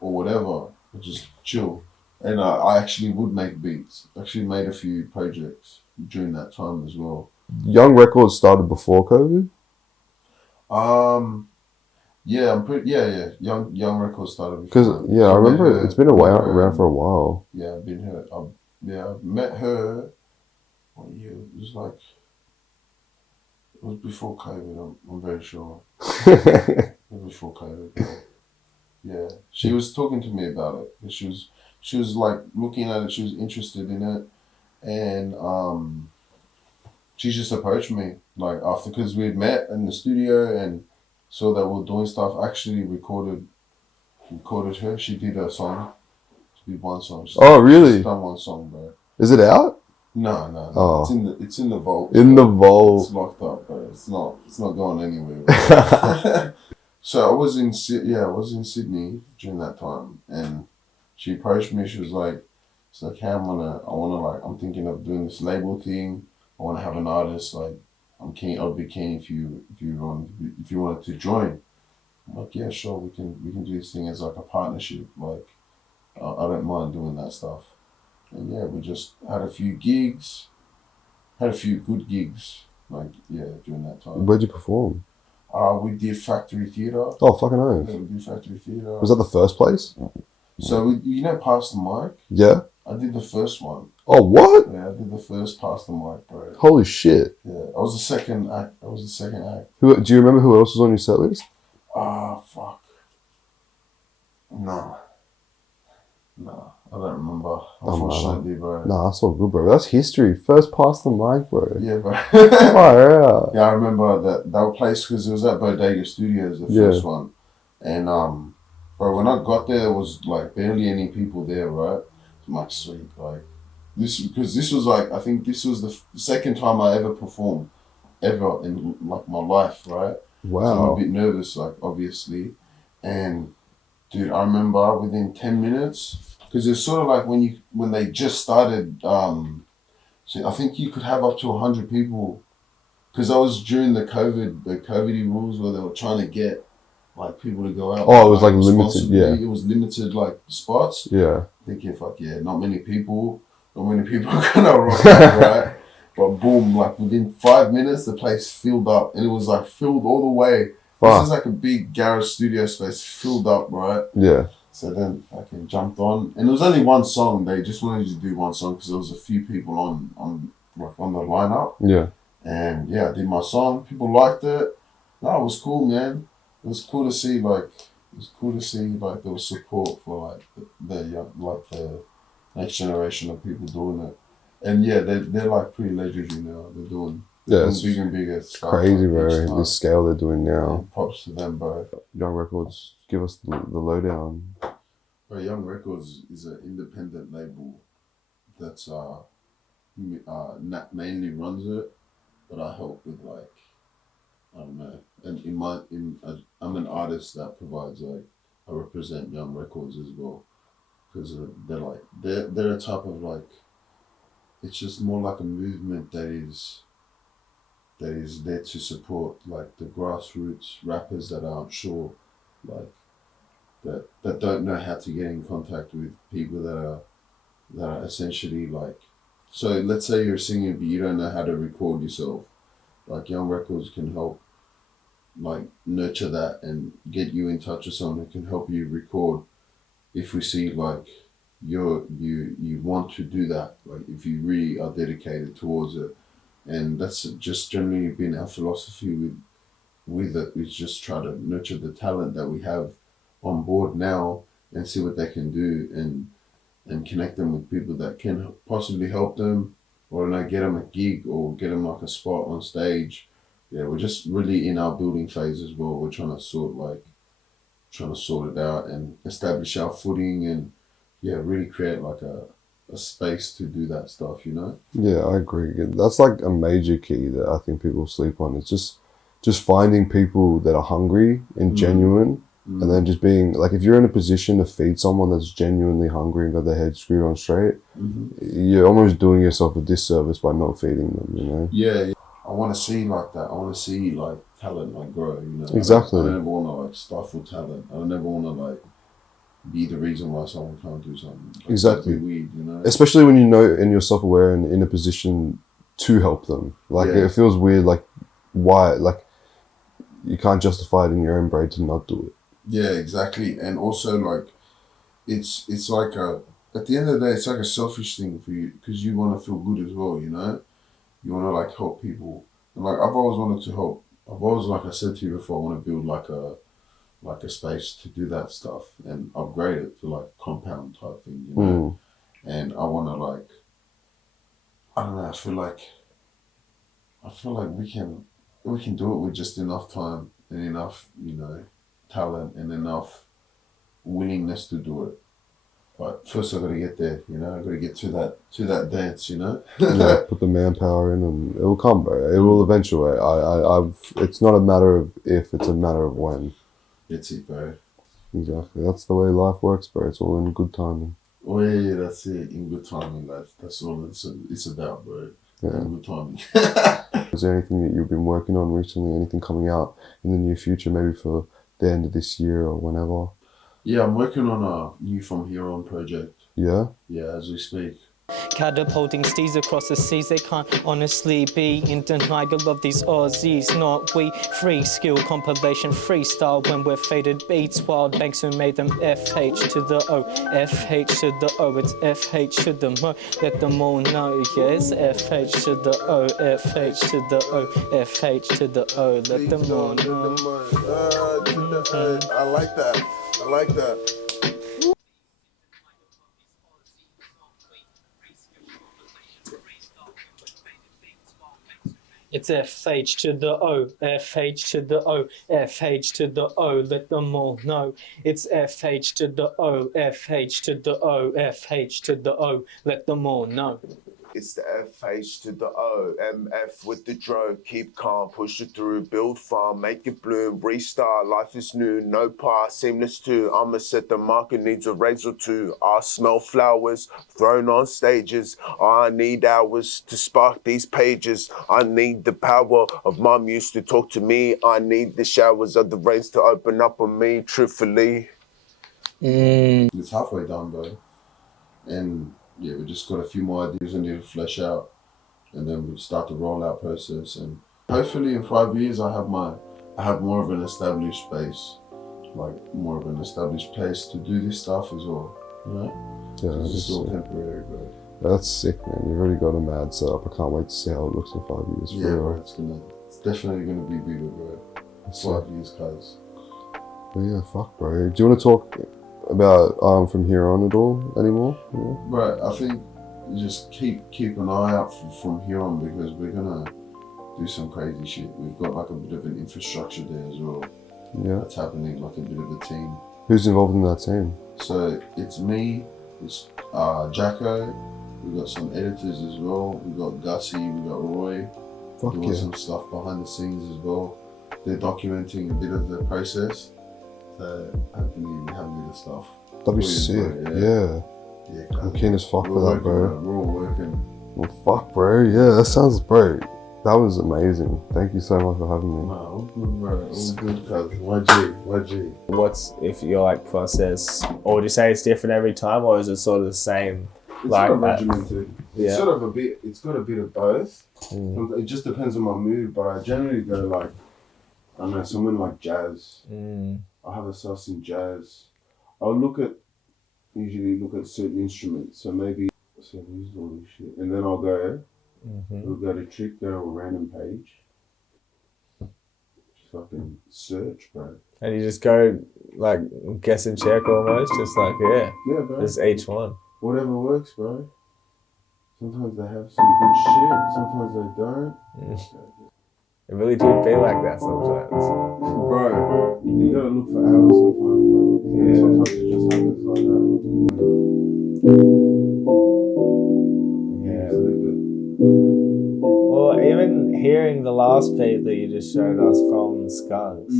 or whatever, or just chill. And I actually would make beats. Actually made a few projects during that time as well. Young Records started before COVID? Yeah, I'm pretty. Yeah. Young Records started Because before. I remember met her- it's been met around her, for a while. Yeah, I've been her. I met her. What year? It was like. It was before COVID. I'm very sure. It was before COVID. But yeah, she was talking to me about it. And she was like looking at it. She was interested in it, and she just approached me like after because we'd met in the studio and saw that we were doing stuff. I actually recorded her. She did a song. She did one song. Oh, really? She's done one song, bro. Is it out? No. Oh. It's in the vault. In bro. the vault. It's locked up, bro. It's not going anywhere. Bro. So I was in Sydney during that time, and she approached me. She was like, "Hey, I'm thinking of doing this label thing. I want to have an artist. Like, I'll be keen if you wanted to join." I'm like, "Yeah, sure. We can do this thing as like a partnership. Like, I don't mind doing that stuff." And yeah, we just had a few gigs, had a few good gigs. Like, yeah, during that time. Where'd you perform? We did Factory Theatre. Oh, fucking oath. Yeah, we did Factory Theatre. Was that the first place? So, Pass the Mic? Yeah. I did the first one. Oh, what? Yeah, I did the first Pass the Mic, bro. Holy shit. Yeah, I was the second act. Do you remember who else was on your set list? Fuck. No, I don't remember. Unfortunately, bro. Nah, that's all good, bro. That's history. First past the mic, bro. Yeah, bro. Fire out. Yeah, I remember that place because it was at Bodega Studios, the first one. And, bro, when I got there was like barely any people there, right? I'm like, sweet, like, because this was like, I think this was the second time I ever performed, ever in like my life, right? Wow. So I'm a bit nervous, like, obviously. And, dude, I remember within 10 minutes, because it's sort of like when they just started, so I think you could have up to 100 people, because I was during the COVID rules where they were trying to get like people to go out. Oh, it was like limited, yeah. It was limited like spots. Yeah. Thinking, fuck yeah, not many people are gonna rock out, right? But boom, like within 5 minutes, the place filled up, and it was like filled all the way. This is like a big garage studio space filled up, right? Yeah. So then I jumped on, and it was only one song. They just wanted you to do one song because there was a few people on the lineup. Yeah. And yeah, I did my song. People liked it. No, it was cool, man. It was cool to see like there was support for like the next generation of people doing it. And yeah, they're like pretty legendary now. They're doing bigger and bigger stuff. Crazy, like, bro. The scale they're doing now. Yeah, props to them, bro. Young Records, give us the lowdown. Bro, Young Records is an independent label that's Nat mainly runs it, but I help with like, I don't know. And I'm an artist that provides like, I represent Young Records as well, because they're a type of like, it's just more like a movement that is there to support like the grassroots rappers that aren't sure, like that don't know how to get in contact with people that are essentially like, so let's say you're a singer but you don't know how to record yourself. Like Young Records can help like nurture that and get you in touch with someone who can help you record if we see like you want to do that, like if you really are dedicated towards it. And that's just generally been our philosophy with it. We just try to nurture the talent that we have on board now and see what they can do and connect them with people that can possibly help them, or get them a gig or get them like a spot on stage. Yeah, we're just really in our building phase as well. We're trying to sort it out and establish our footing and really create like a space to do that stuff, you know? Yeah, I agree. That's like a major key that I think people sleep on. It's just finding people that are hungry and genuine, and then just being like, if you're in a position to feed someone that's genuinely hungry and got their head screwed on straight, you're almost doing yourself a disservice by not feeding them, you know? Yeah. I want to see like that. I want to see like talent like grow, you know? Exactly. I never want to like stifle talent. I never want to like be the reason why someone can't do something. Like, exactly. Weird, you know? Especially when you know and you're self-aware and in a position to help them. Like it feels weird. Like why? Like you can't justify it in your own brain to not do it. Yeah, exactly. And also, like, it's like at the end of the day, it's like a selfish thing for you because you want to feel good as well, you know? You want to, like, help people. And, like, I've always wanted to help. I've always, like I said to you before, I want to build, like a space to do that stuff and upgrade it to, like, compound type thing, you know? And I want to, like, I don't know, I feel like we can do it with just enough time and enough, you know, talent and enough willingness to do it. But first I gotta get there, you know, I gotta get to that dance, you know? Yeah, put the manpower in and it will come, bro. It will eventuate. It's not a matter of if, it's a matter of when. That's it, bro. Exactly. That's the way life works, bro. It's all in good timing. Oh yeah, that's it. In good timing, that's all it's about, bro. Yeah. In good timing. Is there anything that you've been working on recently? Anything coming out in the near future, maybe for the end of this year or whenever? Yeah, I'm working on a new From Here On project. Yeah? Yeah, as we speak. Catapulting steeds across the seas, they can't honestly be in denial of these Aussies. Not we, free skill compilation freestyle when we're faded beats. Wild banks who made them FH to the O, FH to the O, it's FH to the Mo. Let them all know, yeah, it's FH to the O, FH to the O, FH to the O. Let them all know. I like that. I like that. It's FH to the O, FH to the O, FH to the O, let them all know. It's FH to the O, FH to the O, FH to the O, let them all know. It's the FH to the O, MF with the dro, keep calm, push it through, build farm, make it bloom, restart, life is new, no past, seamless too, I'ma set the market needs a raise or two, I smell flowers, thrown on stages, I need hours to spark these pages, I need the power of my muse to talk to me, I need the showers of the rains to open up on me, truthfully. It's halfway done, bro. And yeah, we just got a few more ideas I need to flesh out, and then we'll start the rollout process. And hopefully, in 5 years, I have more of an established base, like more of an established place to do this stuff as well. You know? Yeah, it's just all temporary, bro. That's sick, man. You've already got a mad setup. I can't wait to see how it looks in 5 years. Yeah, bro. It's definitely gonna be bigger, bro. 5 years, cuz. But yeah, fuck, bro. Do you want to talk about From Here On at all anymore? Yeah. Right, I think just keep an eye out from here on, because we're gonna do some crazy shit. We've got like a bit of an infrastructure there as well. Yeah. That's happening, like a bit of a team. Who's involved in that team? So it's me, it's Jacko, we've got some editors as well, we've got Gussie, we've got Roy, doing some stuff behind the scenes as well. They're documenting a bit of the process. So hopefully we have a bit of stuff. That'd be sick, yeah. I'm keen as fuck for that, bro. We're all working. Well, fuck, bro. Yeah, that sounds great. That was amazing. Thank you so much for having me. No, all good, bro. All good, cuz. YG. What's, if your like process, or would you say it's different every time, or is it sort of the same? It's like sort of regimented. Yeah. It's sort of a bit, it's got a bit of both. It just depends on my mood, but I generally go like, I don't know, someone like jazz. I'll have a sauce in jazz. I'll usually look at certain instruments. So maybe, so who's all this shit? And then I'll go, we'll go to Trick, go to a random page. Just fucking search, bro. And you just go like guess and check almost, just like, yeah, bro. There's each one. Whatever works, bro. Sometimes they have some good shit, sometimes they don't. It really do be like that sometimes. Bro, you gotta look for hours sometimes, bro. Yeah. Sometimes it just happens like that. Yeah. Well, even hearing the last beat that you just showed us from Skunks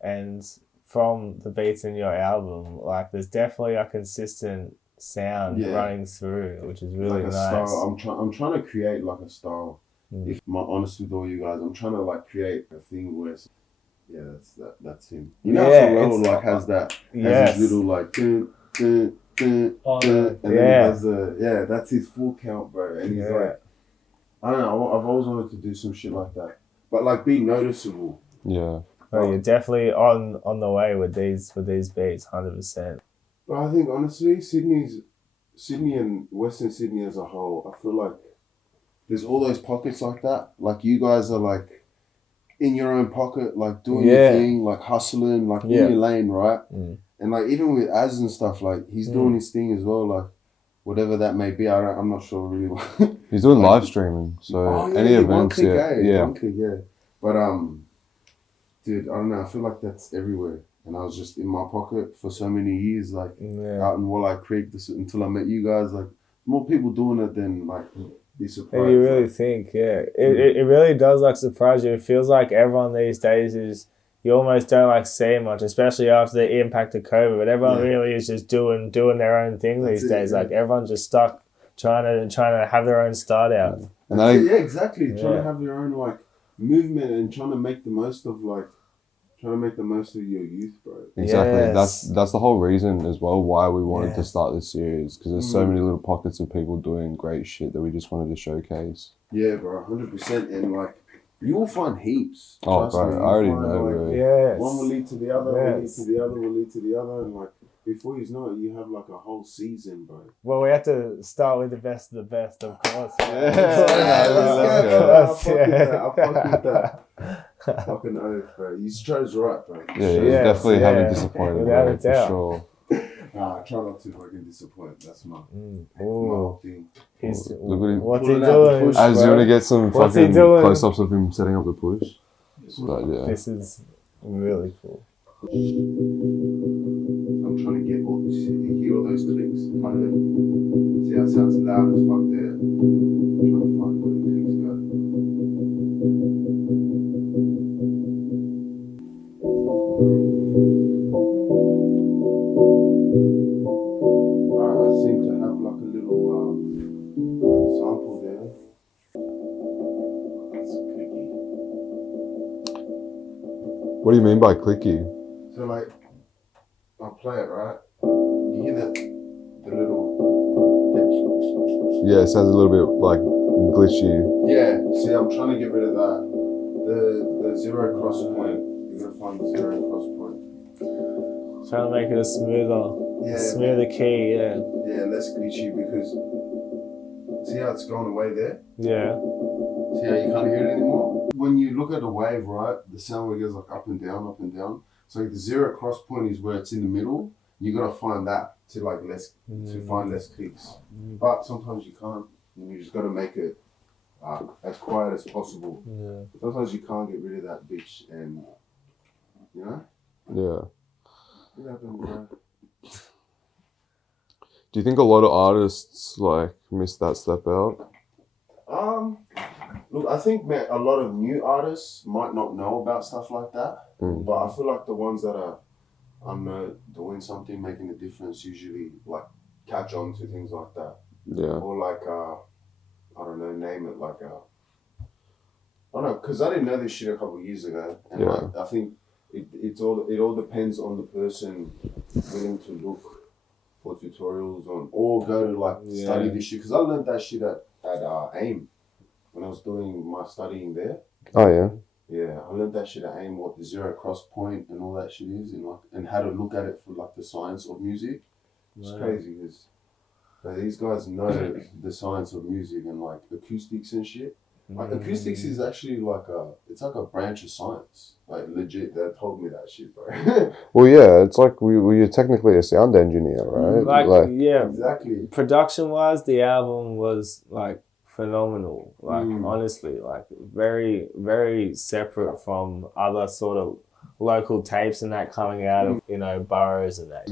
and from the beats in your album, like there's definitely a consistent sound running through, which is really like a nice. Style. I'm trying to create like a style. If I'm honest with all you guys, I'm trying to like create a thing where, that's him. You know, Pharrell like has that, has his little like, and then he does that's his full count, bro. And he's like, I don't know, I've always wanted to do some shit like that, but like be noticeable. Yeah. Bro, you're definitely on the way with these beats, 100%. But I think honestly, Sydney and Western Sydney as a whole, I feel like there's all those pockets like that. Like you guys are like in your own pocket, like doing your thing, like hustling, like in your lane, right? And like even with Az and stuff, like he's doing his thing as well, like whatever that may be. I'm not sure really. He's doing live streaming, so any events, One click, yeah. But dude, I don't know. I feel like that's everywhere. And I was just in my pocket for so many years, like out in Walleye Creek, until I met you guys. Like more people doing it than like be surprised. And you really think, it really does like surprise you. It feels like everyone these days is, you almost don't like see much, especially after the impact of COVID. But everyone really is just doing their own thing these days. Like everyone's just stuck trying to have their own start out. And exactly. Trying to have your own like movement and trying to make the most of your youth, bro. Exactly. Yes. That's the whole reason as well why we wanted to start this series, because there's so many little pockets of people doing great shit that we just wanted to showcase. Yeah, bro, 100%. And like, you will find heaps. Oh, bro, I already know, bro. One will lead to the other, will lead to the other, will lead to the other, and like before you know it, you have like a whole season, bro. Well, we have to start with the best of the best, of course. I fuck with that. Fucking oath, bro. You chose right, bro. You definitely haven't disappointed, bro, for sure. I try not to fucking disappoint. That's my whole thing. What's he doing? As you want to get some fucking close-ups of him setting up the push. But this is really cool. I'm trying to get all this shit. You hear all those clicks? See how it sounds loud as fuck there? I'm trying to find where the clicks go. Alright, I seem to have like a little sample there. That's clicky. What do you mean by clicky? So like, I'll play it, right? You hear the little... Yeah, it sounds a little bit like glitchy. Yeah, see, I'm trying to get rid of that. The zero cross point, you're gonna find the zero cross point. Trying to make it a smoother key, Yeah, less glitchy because, see how it's gone away there? Yeah. See how you can't hear it anymore? When you look at a wave, right, the sound wave goes like up and down, up and down. So the zero cross point is where it's in the middle. You gotta find that to like to find less clicks. But sometimes you can't, and you just gotta make it as quiet as possible. Yeah. Sometimes you can't get rid of that bitch, and you know. Yeah. It happens, bro. Do you think a lot of artists like miss that step out? Look, I think a lot of new artists might not know about stuff like that, but I feel like the ones that are, I don't know, doing something, making a difference, usually like catch on to things like that. Yeah. Or like, I don't know, name it like I don't know, because I didn't know this shit a couple of years ago, and like, I think it all depends on the person willing to look for tutorials on, or go to like study this shit, because I learned that shit at AIM. When I was doing my studying there. Oh yeah. Yeah, I learned that shit at AIM, what the zero cross point and all that shit is, and like, and how to look at it for like the science of music. It's crazy because these guys know the science of music and like acoustics and shit. Like acoustics is actually like it's like a branch of science. Like legit, they told me that shit, bro. Well, yeah, it's like you're technically a sound engineer, right? Like yeah, exactly. Production wise, the album was like phenomenal, like honestly, like very, very separate from other sort of local tapes and that coming out of, you know, boroughs and that.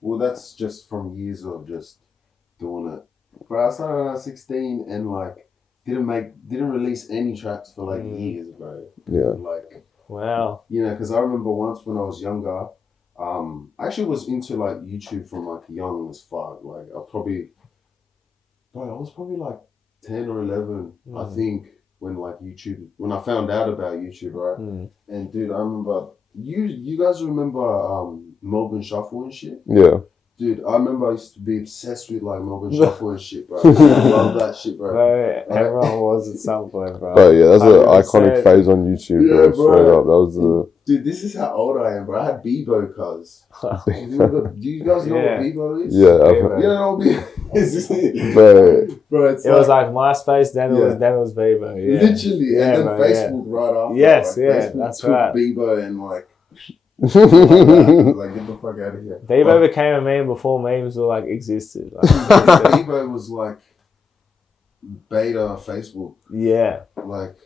Well, that's just from years of just doing it. Bro, I started when I was 16 and like didn't release any tracks for like years, bro. Yeah. Like, wow. You know, because I remember once when I was younger, I actually was into like YouTube from like young as fuck. Like I was probably like 10 or 11, I think, when I found out about YouTube, right? And dude, I remember, you guys remember Melbourne Shuffle and shit? Yeah. Dude, I remember I used to be obsessed with like Melbourne Shuffle and shit, bro. I love that shit, bro. Everyone was at some point, bro. But yeah, that's an iconic phase on YouTube, bro. Straight up, that was the... Dude, this is how old I am, bro. I had Bebo, cuz. Do you guys know what Bebo is? Yeah, Bebo. You don't know what Bebo is? Bro, it's it was like MySpace, then it was Bebo. Yeah. Literally, and then Facebook right after. Yes, like, Facebook that's took right. Bebo and like, like get the fuck out of here. Bebo became a meme before memes were like existed. Like, Bebo was like beta Facebook. Yeah. Like,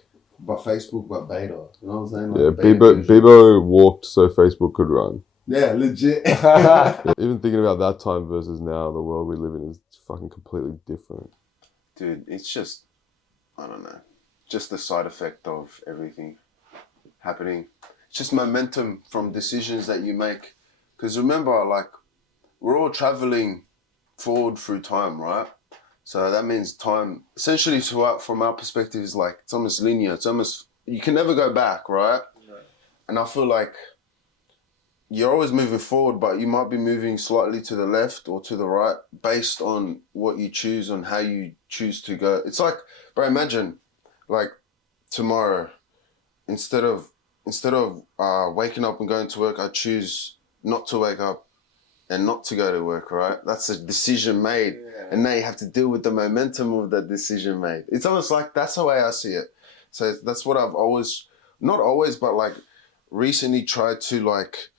but Facebook, but beta. You know what I'm saying? Like yeah, beta Bebo walked so Facebook could run. Yeah, legit. Yeah, even thinking about that time versus now, the world we live in is fucking completely different. Dude, it's just, I don't know, just the side effect of everything happening. It's just momentum from decisions that you make. Because remember, like, we're all traveling forward through time, right? So that means time, essentially from our perspective, is like, it's almost linear. It's almost, you can never go back, right? And I feel like you're always moving forward, but you might be moving slightly to the left or to the right based on what you choose, on how you choose to go. It's like, bro, imagine, like, tomorrow, instead of waking up and going to work, I choose not to wake up and not to go to work, right? That's a decision made. Yeah. And now you have to deal with the momentum of that decision made. It's almost like, that's the way I see it. So that's what I've always, not always, but like recently tried to like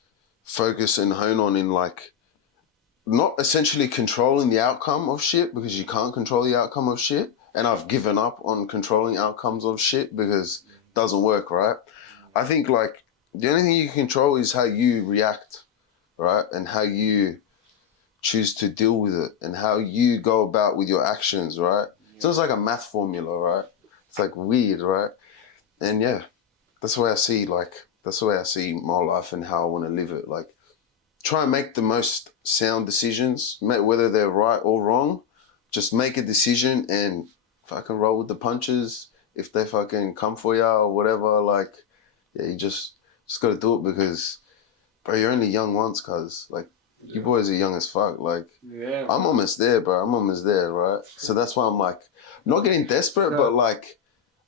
focus and hone on, in like, not essentially controlling the outcome of shit, because you can't control the outcome of shit. And I've given up on controlling outcomes of shit because it doesn't work, right? I think like the only thing you can control is how you react, right? And how you choose to deal with it and how you go about with your actions, right? It's almost like a math formula, right? It's like weird, right? And yeah, that's the way I see my life and how I want to live it. Like, try and make the most sound decisions, whether they're right or wrong. Just make a decision and fucking roll with the punches. If they fucking come for you or whatever, like, yeah, you just got to do it, because, bro, you're only young once, cuz. Like, you boys are young as fuck. Like, yeah, I'm almost there, bro. I'm almost there, right? So that's why I'm like, not getting desperate, but like,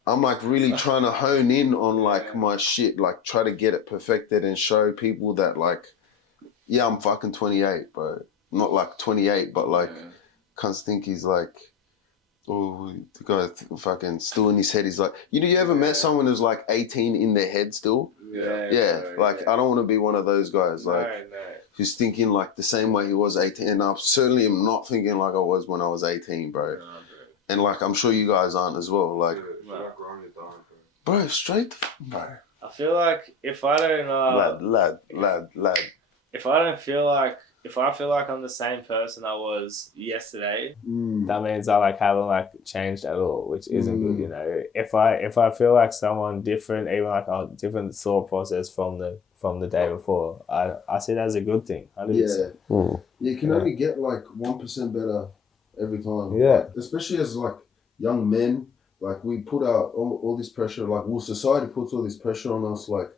I'm like really trying to hone in on like my shit, like try to get it perfected and show people that like, yeah, I'm fucking 28, bro. Not like 28, but like, cunts think he's like, oh, the guy fucking still in his head. He's like, you ever met someone who's like 18 in their head still? Yeah. Like, I don't want to be one of those guys. Like, who's thinking like the same way he was 18. And I certainly am not thinking like I was when I was 18, bro. And like, I'm sure you guys aren't as well. Like, bro, straight, bro. I feel like if I don't, lad. If I feel like I'm the same person I was yesterday, that means I like haven't like changed at all, which isn't good, you know. If I feel like someone different, even like a different thought process from the day before, I see that as a good thing. 100%. Yeah. You can only get like 1% better every time. Yeah. Like, especially as like young men, like we put out all this pressure, like society puts all this pressure on us, like,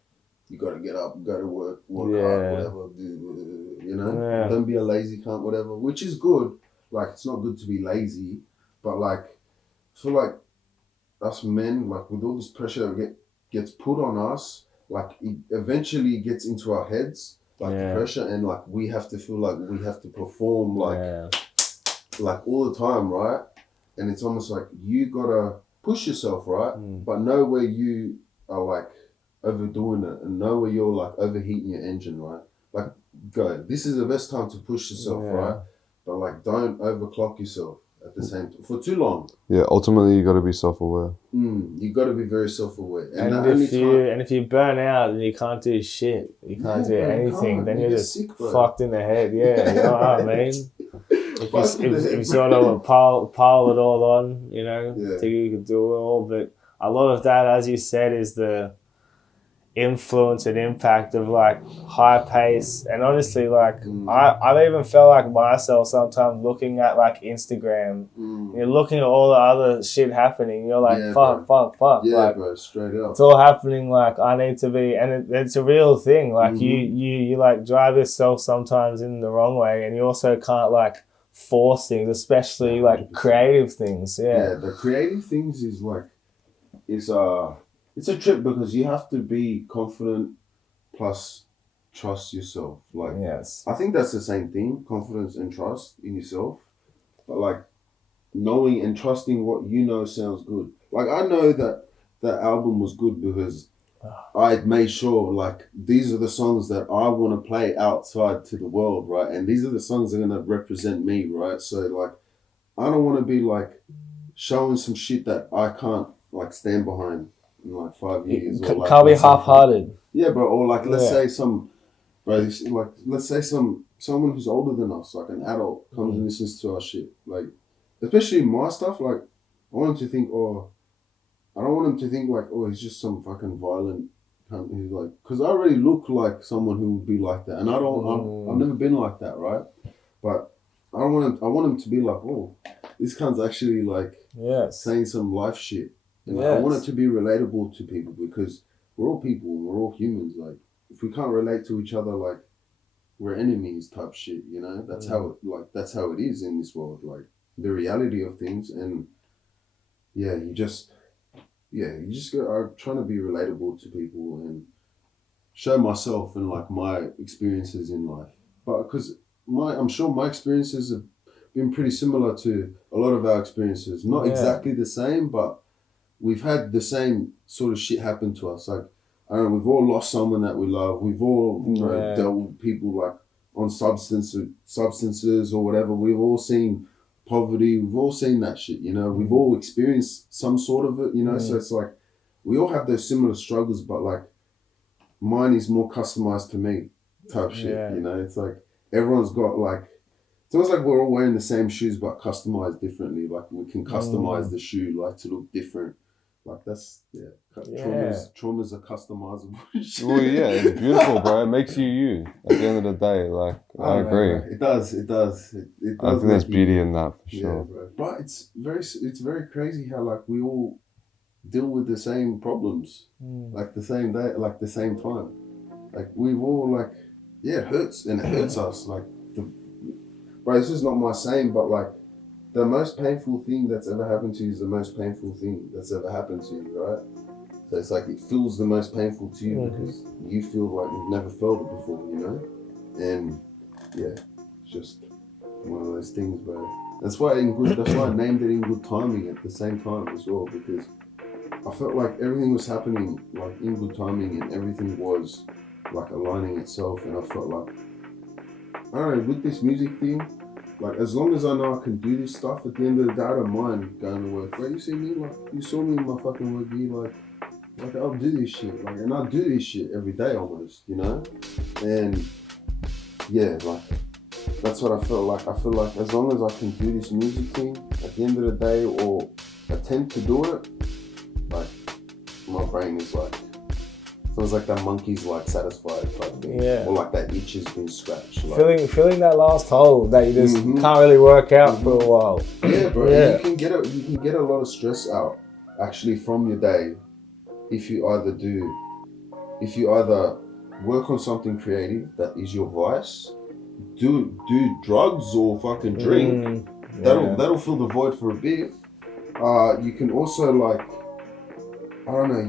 you gotta get up, go to work hard, whatever, you know? Yeah. Don't be a lazy cunt, whatever, which is good. Like, it's not good to be lazy, but like, I feel like us men, like with all this pressure that gets put on us, like it eventually gets into our heads, like the pressure, and like we have to feel like we have to perform like all the time, right? And it's almost like you gotta push yourself, right? But know where you are like overdoing it, and know where you're like overheating your engine, right? Like, go, this is the best time to push yourself, right? But like, don't overclock yourself at the same time for too long. Yeah, ultimately you got to be self-aware. You got to be very self-aware. And if you burn out and you can't do shit, you can't do anything, then you're just sick, fucked in the head. Yeah, you know what I mean? If you sort of pile it all on, you know, think you can do it all, but a lot of that, as you said, is the influence and impact of like high pace. And honestly, like I've even felt like myself sometimes looking at like Instagram, you're looking at all the other shit happening, you're like fuck yeah, like, bro, straight up, it's all happening, like I need to be, and it's a real thing, like you like drive yourself sometimes in the wrong way, and you also can't like force things, especially like creative things. The creative things is like, it's a trip, because you have to be confident plus trust yourself. Like, yes, I think that's the same thing, confidence and trust in yourself. But like knowing and trusting what you know sounds good. Like I know that that album was good because I made sure like these are the songs that I want to play outside to the world, right? And these are the songs that are gonna represent me, right? So like I don't want to be like showing some shit that I can't like stand behind in like 5 years. Or like, can't be half-hearted. Yeah, bro. Or like let's Yeah. say some, bro. Like let's say someone who's older than us, like an adult, comes and listens to our shit. Like especially my stuff. Like I want them to think, oh, I don't want them to think like, oh, he's just some fucking violent cunt who's like, because I already look like someone who would be like that, and I don't. I've never been like that, right? But I don't want him. I want him to be like, oh, this cunt's actually like saying some life shit. And I want it to be relatable to people because we're all people. We're all humans. Like if we can't relate to each other, like we're enemies type shit. You know, that's how it, like that's how it is in this world. Like the reality of things, and you just go. I'm trying to be relatable to people and show myself and like my experiences in life. But because I'm sure my experiences have been pretty similar to a lot of our experiences. Not exactly the same, but we've had the same sort of shit happen to us. Like, I don't know, we've all lost someone that we love. We've all dealt with people like on substances or whatever. We've all seen poverty. We've all seen that shit, you know. We've all experienced some sort of it, you know. So it's like, we all have those similar struggles, but like, mine is more customized to me type shit, you know. It's like, everyone's got like, it's almost like we're all wearing the same shoes but customized differently. Like we can customize the shoe like to look different. Like that's traumas are customizable. Well, yeah, it's beautiful, bro. It makes you. At the end of the day, like I agree. It does. It does. I think there's beauty in that for sure. Yeah, bro. But it's very crazy how like we all deal with the same problems, like the same day, like the same time. Like we've all like, it hurts and it hurts us. Like bro, this is not my saying, but like the most painful thing that's ever happened to you is the most painful thing that's ever happened to you, right? So it's like it feels the most painful to you because you feel like you've never felt it before, you know? And it's just one of those things, bro. That's why I named it In Good Timing at the same time as well, because I felt like everything was happening like in good timing and everything was like aligning itself, and I felt like, I don't know, with this music thing, like as long as I know I can do this stuff, at the end of the day, I don't mind going to work. Like you see me, like you saw me in my fucking work gear, like I'll do this shit, like, and I do this shit every day almost, you know? And like that's what I felt like. I feel like as long as I can do this music thing at the end of the day, or attempt to do it, like my brain is like, feels like that monkey's like satisfied type thing. Yeah. Or like that itch has been scratched. Like, feeling that last hole that you just can't really work out for a while. Yeah, bro. Yeah. You can get a lot of stress out actually from your day if you either work on something creative that is your vice, do drugs or fucking drink. That'll fill the void for a bit. You can also like, I don't know,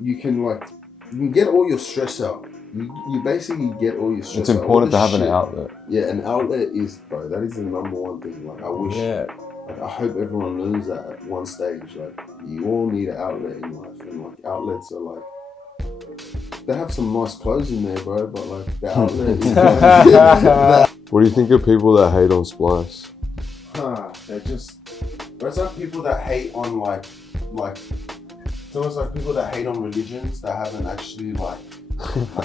you can get all your stress out. You basically get all your stress out. It's important to have an outlet. Yeah, an outlet is, bro, that is the number one thing. Like I wish, like I hope everyone learns that at one stage. Like you all need an outlet in life, and like outlets are like, they have some nice clothes in there, bro, but like the outlet is What do you think of people that hate on Splice? They're just, it's like people that hate on like it's almost like people that hate on religions that haven't actually like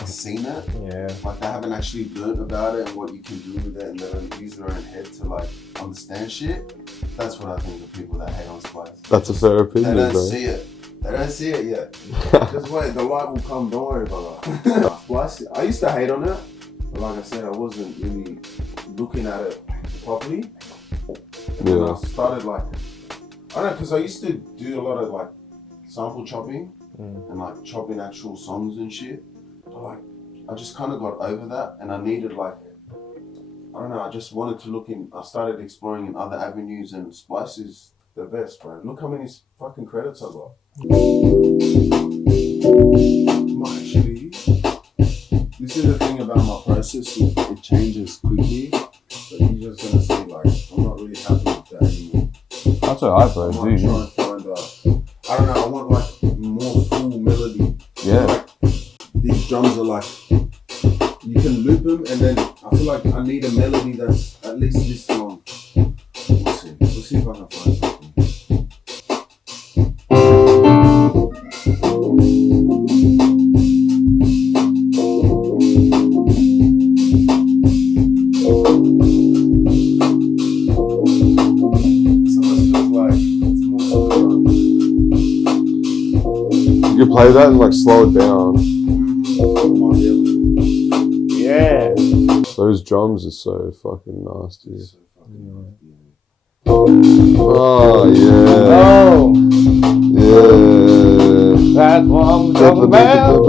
seen it. Yeah. Like they haven't actually learned about it and what you can do with it, and they don't use their own head to like understand shit. That's what I think of people that hate on Splice. That's a fair opinion, They don't bro. see it. They don't see it yet. Just wait, the light will come, don't worry about that. Splice, I used to hate on it, but like I said, I wasn't really looking at it properly. And then I started like, I don't know, because I used to do a lot of like sample chopping and like chopping actual songs and shit. But like, I just kind of got over that, and I needed like, I don't know, I just wanted to look in, I started exploring in other avenues, and Splice is the best, bro. Look how many fucking credits I got. Might actually process, it changes quickly. But you're just gonna see like I'm not really happy with that anymore. That's alright, bro. I might try and find I don't know. I want like more full melody. Yeah. Like, these drums are like you can loop them, and then I feel like I need a melody that's at least this long. We'll see. We'll see if I can find something. You can play that and like slow it down. Yeah. Those drums are so fucking nasty. Oh yeah. Oh. Yeah. That's what I'm talking about.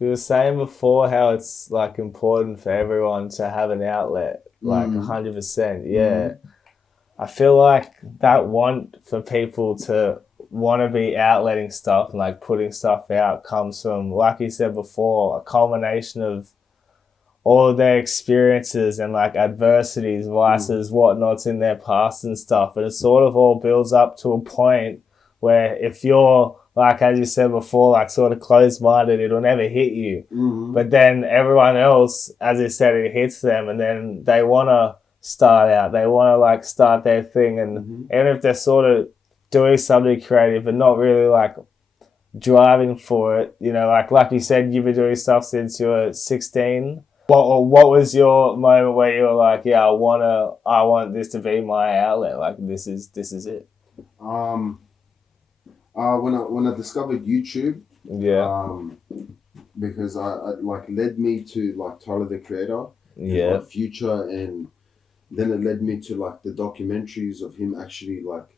We were saying before how it's like important for everyone to have an outlet, like 100%. Yeah. I feel like that want for people to want to be outletting stuff and like putting stuff out comes from, like you said before, a culmination of all of their experiences and like adversities, vices, whatnots in their past and stuff. And it sort of all builds up to a point where if you're, like as you said before, like sort of closed-minded, it'll never hit you. But then everyone else, as you said, it hits them, and then they want to start out. They want to like start their thing, and even if they're sort of doing something creative but not really like driving for it, you know, like you said, you've been doing stuff since you were 16. What was your moment where you were like, yeah, I want this to be my outlet, like this is it? When I discovered YouTube, because I like led me to like Tyler the Creator, and, like, Future, and then it led me to like the documentaries of him actually like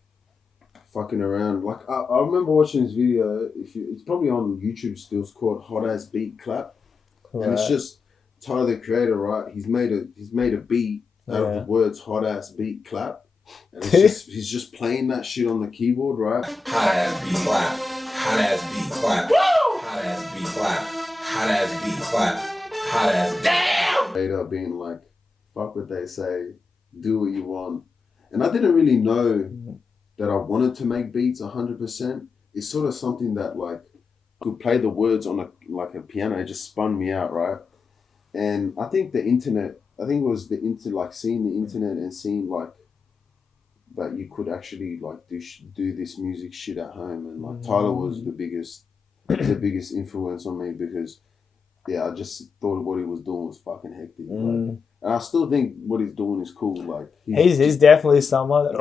fucking around. Like I remember watching this video. It's probably on YouTube still. It's called Hot Ass Beat Clap, and it's just Tyler the Creator, right? He's made a beat out of the words Hot Ass Beat Clap. And he's just playing that shit on the keyboard, right? Hot ass beat clap, hot ass beat clap, hot ass beat clap, hot ass beat clap, hot ass damn. Later being like, fuck what they say, do what you want. And I didn't really know that I wanted to make beats 100%. It's sort of something that like could play the words on a piano. It just spun me out, right? And I think the internet, seeing the internet and seeing like that you could actually like do this music shit at home, and like Tyler was the biggest influence on me, because I just thought what he was doing was fucking hectic. Like, and I still think what he's doing is cool. Like he's definitely someone that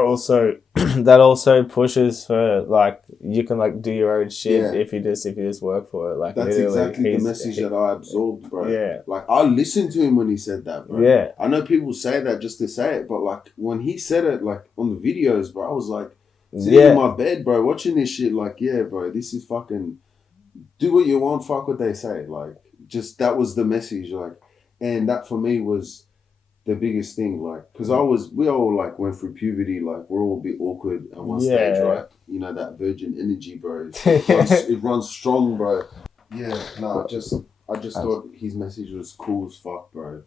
also pushes for like you can like do your own shit if you just work for it. Like that's exactly the message that I absorbed, bro. Yeah. Like I listened to him when he said that, bro. Yeah. I know people say that just to say it, but like when he said it, like on the videos, bro, I was like sitting in my bed, bro, watching this shit. Like, yeah, bro, this is fucking do what you want. Fuck what they say. Like, just that was the message. Like, and that for me was the biggest thing, like, because we all like went through puberty, like we're all a bit awkward on one stage, right? You know, that virgin energy, bro. It runs strong, bro. Yeah, no, I just thought his message was cool as fuck, bro.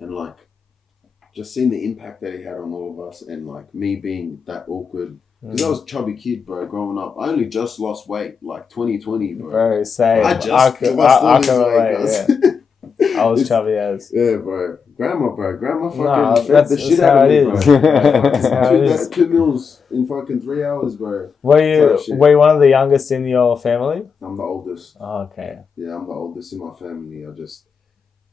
And like, just seeing the impact that he had on all of us, and like me being that awkward. Because I was a chubby kid, bro, growing up. I only just lost weight, like 2020, bro. Bro, same. I can relate, I was chubby as. Yeah, bro. Grandma fucking fed the shit out of me, bro. 2 meals in fucking 3 hours, bro. Were you one of the youngest in your family? I'm the oldest. Oh, okay. Yeah, I'm the oldest in my family.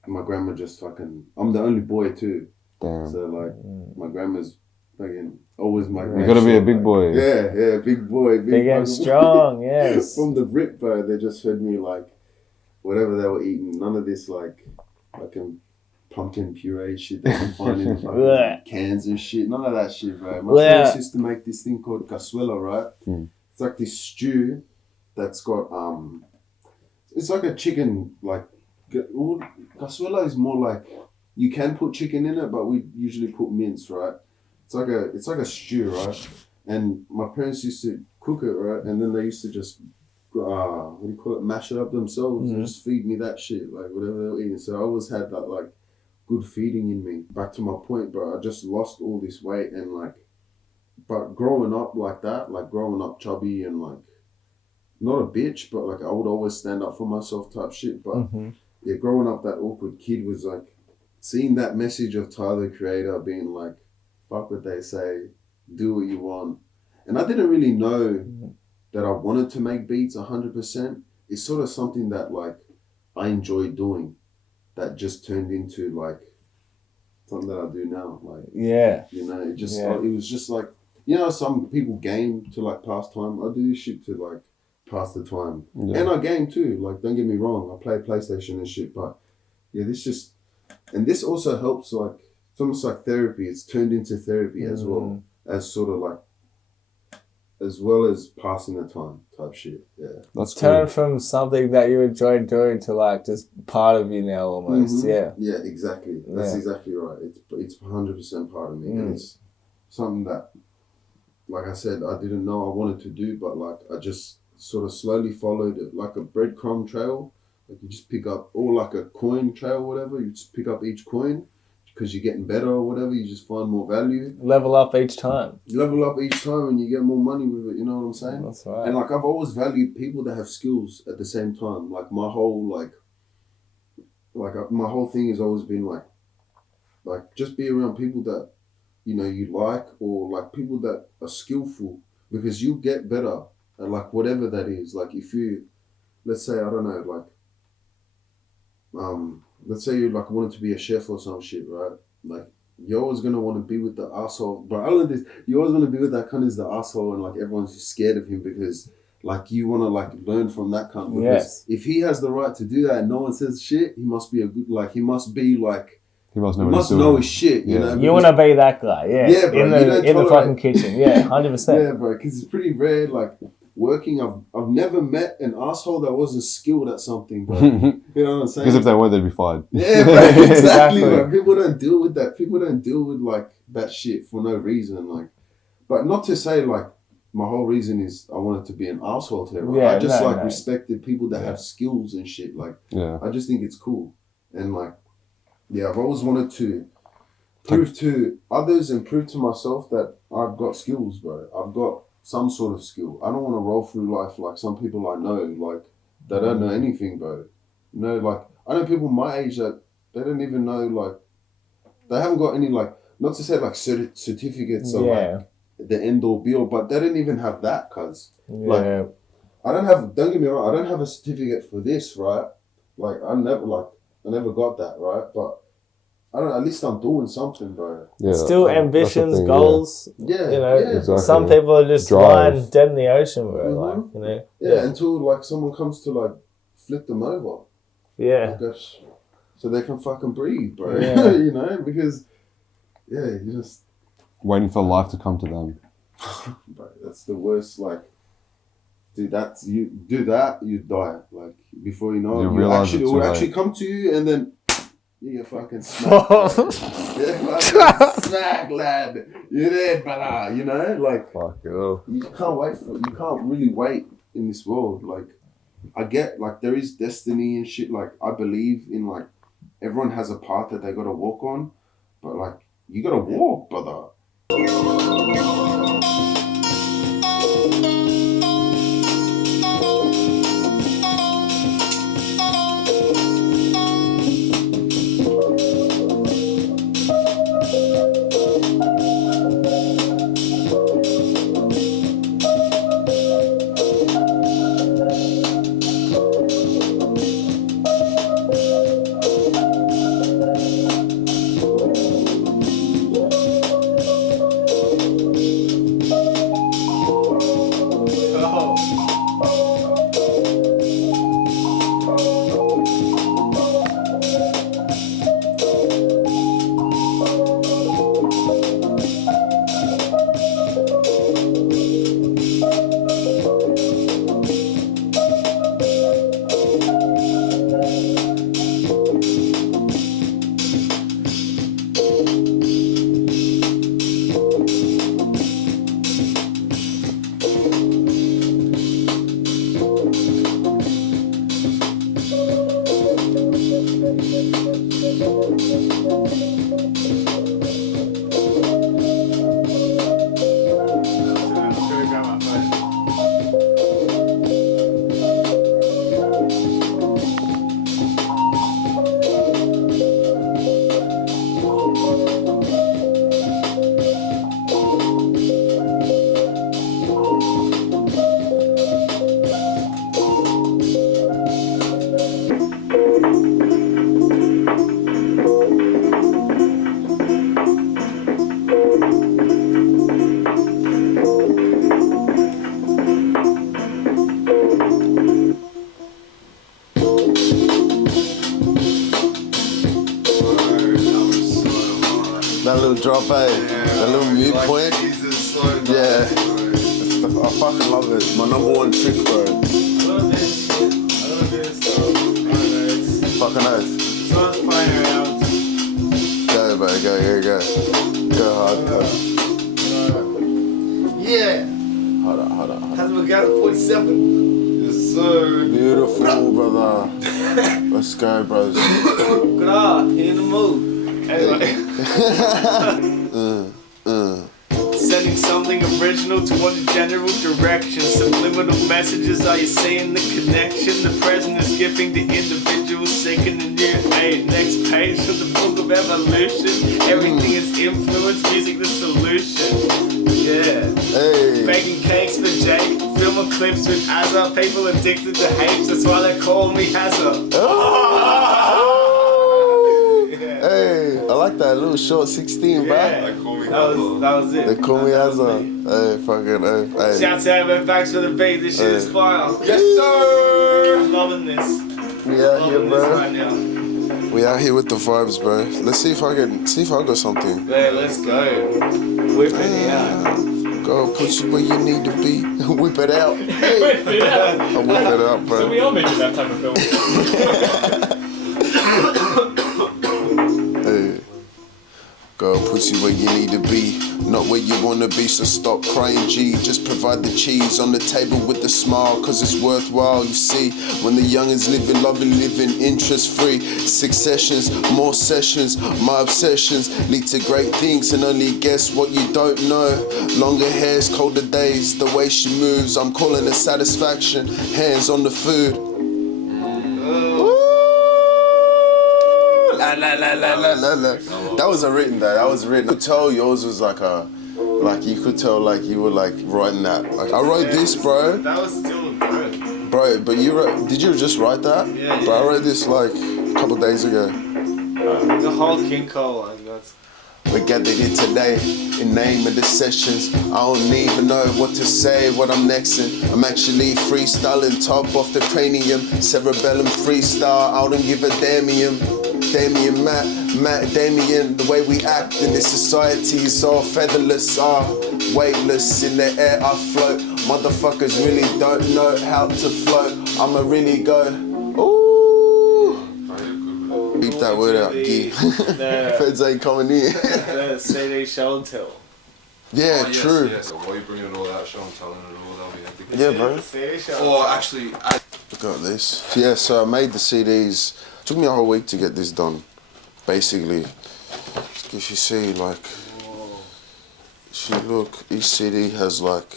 My grandma just fucking, I'm the only boy too. Damn. So like, my grandma's fucking always my You gotta be a big boy. Yeah, big boy. Big and strong, yes. From the rip, bro, they just fed me like, whatever they were eating. None of this like fucking pumpkin puree shit that you find in fucking cans and shit. None of that shit, bro. My parents used to make this thing called cazuela, right? It's like this stew that's got it's like a chicken, like cazuela is more like you can put chicken in it, but we usually put mince, right? It's like a stew, right? And my parents used to cook it, right? And then they used to just, what do you call it, mash it up themselves and just feed me that shit, like whatever they were eating. So I always had that like good feeding in me. Back to my point, bro, I just lost all this weight and like, but growing up like that, like growing up chubby and like, not a bitch, but like I would always stand up for myself type shit. But yeah, growing up that awkward kid was like, seeing that message of Tyler, the Creator, being like, fuck what they say, do what you want. And I didn't really know that I wanted to make beats 100%. It's sort of something that like I enjoy doing that just turned into like something that I do now. Like, you know, it just, it was just like, you know, some people game to like pass time. I do this shit to like pass the time. And I game too. Like, don't get me wrong. I play PlayStation and shit, but yeah, this just, and this also helps like, it's almost like therapy. It's turned into therapy as well, as sort of like, as well as passing the time type shit. Yeah. Let's turn from something that you enjoy doing to like just part of you now almost. Yeah, exactly. That's exactly right. It's 100% part of me. And it's something that, like I said, I didn't know I wanted to do, but like I just sort of slowly followed it like a breadcrumb trail. Like you just pick up, or like a coin trail, whatever. You just pick up each coin because you're getting better or whatever. You just find more value. Level up each time. Level up each time and you get more money with it. You know what I'm saying? That's right. And like I've always valued people that have skills at the same time. Like my whole my whole thing has always been like just be around people that, you know, you like, or like people that are skillful, because you get better at like whatever that is. Like if you, let's say, I don't know, like, let's say you like wanted to be a chef or some shit, right? Like you're always gonna want to be with the asshole, but I love this. You always want to be with that cunt who's the asshole, and like everyone's just scared of him because like you want to like learn from that cunt. Because if he has the right to do that and no one says shit, he must be a good, like he must be like. He must know his shit, you know. You want to be that guy, yeah, bro, in the fucking kitchen, 100%. Yeah, bro, because it's pretty rare. Like working, I've never met an asshole that wasn't skilled at something, bro. You know what I'm saying? Because if they were, they'd be fired. Yeah, bro, exactly. Bro. People don't deal with that. People don't deal with like that shit for no reason. Like, but not to say like my whole reason is I wanted to be an asshole to everyone. I just respected people that have skills and shit. Like, I just think it's cool, and like. Yeah, I've always wanted to prove to others and prove to myself that I've got skills, bro. I've got some sort of skill. I don't want to roll through life like some people I know, like, they don't know anything, bro. You know, like, I know people my age that they don't even know, like, they haven't got any, like, not to say, like, certificates or, like, the end-all be-all, but they don't even have that, cuz. Like, don't get me wrong, I don't have a certificate for this, right? Like, I never got that, right? But I don't know, at least I'm doing something, bro. Yeah, still ambitions, goals. Yeah. You know, exactly. Some people are just lying dead in the ocean, bro. Like, you know. Yeah, until like someone comes to like flip them over. Yeah. So they can fucking breathe, bro. You know, because you just waiting for life to come to them. Bro, that's the worst. Like, dude, you die. Like before you know it, it will actually come to you, and then you get fucking smacked. Smack, lad. You're dead, brother. You know, like you can't really wait in this world. Like I get like there is destiny and shit. Like I believe in like everyone has a path that they gotta walk on, but like you gotta walk, brother. drop, the little mute point. Yeah. I fucking love it. My number one trick, bro. I love this stuff. Fucking oath. Someone's playing around. Go, bro, go, here you go. Go hard, Yeah. Hold on. How's my guy 47? Yes, sir. Beautiful, brother. Let's go, bros. Good on, he in the mood. Anyway. Sending something original to one general direction. Subliminal messages, are you saying the connection? The present is gifting the individual, seeking the new. Hey, next page of the book of evolution. Everything is influence, music the solution. Yeah. Hey. Baking cakes for Jake, filming clips with Azza. People addicted to hate, that's why they call me Hazza. Hey, I like that little short 16, bro. Yeah. That was it. They call me Azza. Hey, fucking, hey. Shout out to Emefbanx for the beat, this shit is fire. Yes, sir! I'm loving this. We out here, bro. Right now. We out here with the vibes, bro. Let's see if I got something. Yeah, let's go. Whip it out. Go put you where you need to be. Whip it out. Hey. Whip it out. I'll whip it out, bro. So we all making that type of film. Hey. Go put you where you need to be, not where you wanna be, so stop crying, G. Just provide the cheese on the table with the smile, cause it's worthwhile, you see. When the young is living, loving, living, interest-free. 6 sessions, more sessions, my obsessions lead to great things, and only guess what you don't know. Longer hairs, colder days, the way she moves, I'm calling it satisfaction, hands on the food. That wasn't written though. That was written. I could tell yours was like you could tell like you were like writing that. Like I wrote this, bro. That was still good. Bro, but you wrote. Did you just write that? Yeah. Bro, I wrote this like a couple days ago. The whole King Cole, like that's. We gathered here today in name of the sessions. I don't even know what to say, what I'm nexting. I'm actually freestyling top off the cranium. Cerebellum freestyle, I don't give a damn. Damien, Matt, Damien, the way we act in this society is all featherless, weightless, in the air I float. Motherfuckers really don't know how to float. I'ma really go, ooh. Beep that word out, Gee. Feds ain't coming in. The CD show and tell. Yeah, yes, true. Yes. So while you're bringing it all out, show and telling it all, that'll be epic. Yeah, bro. Or actually, Look at this. Yeah, so I made the CDs. Took me a whole week to get this done. Basically, if you see, like, if you look, each CD has like,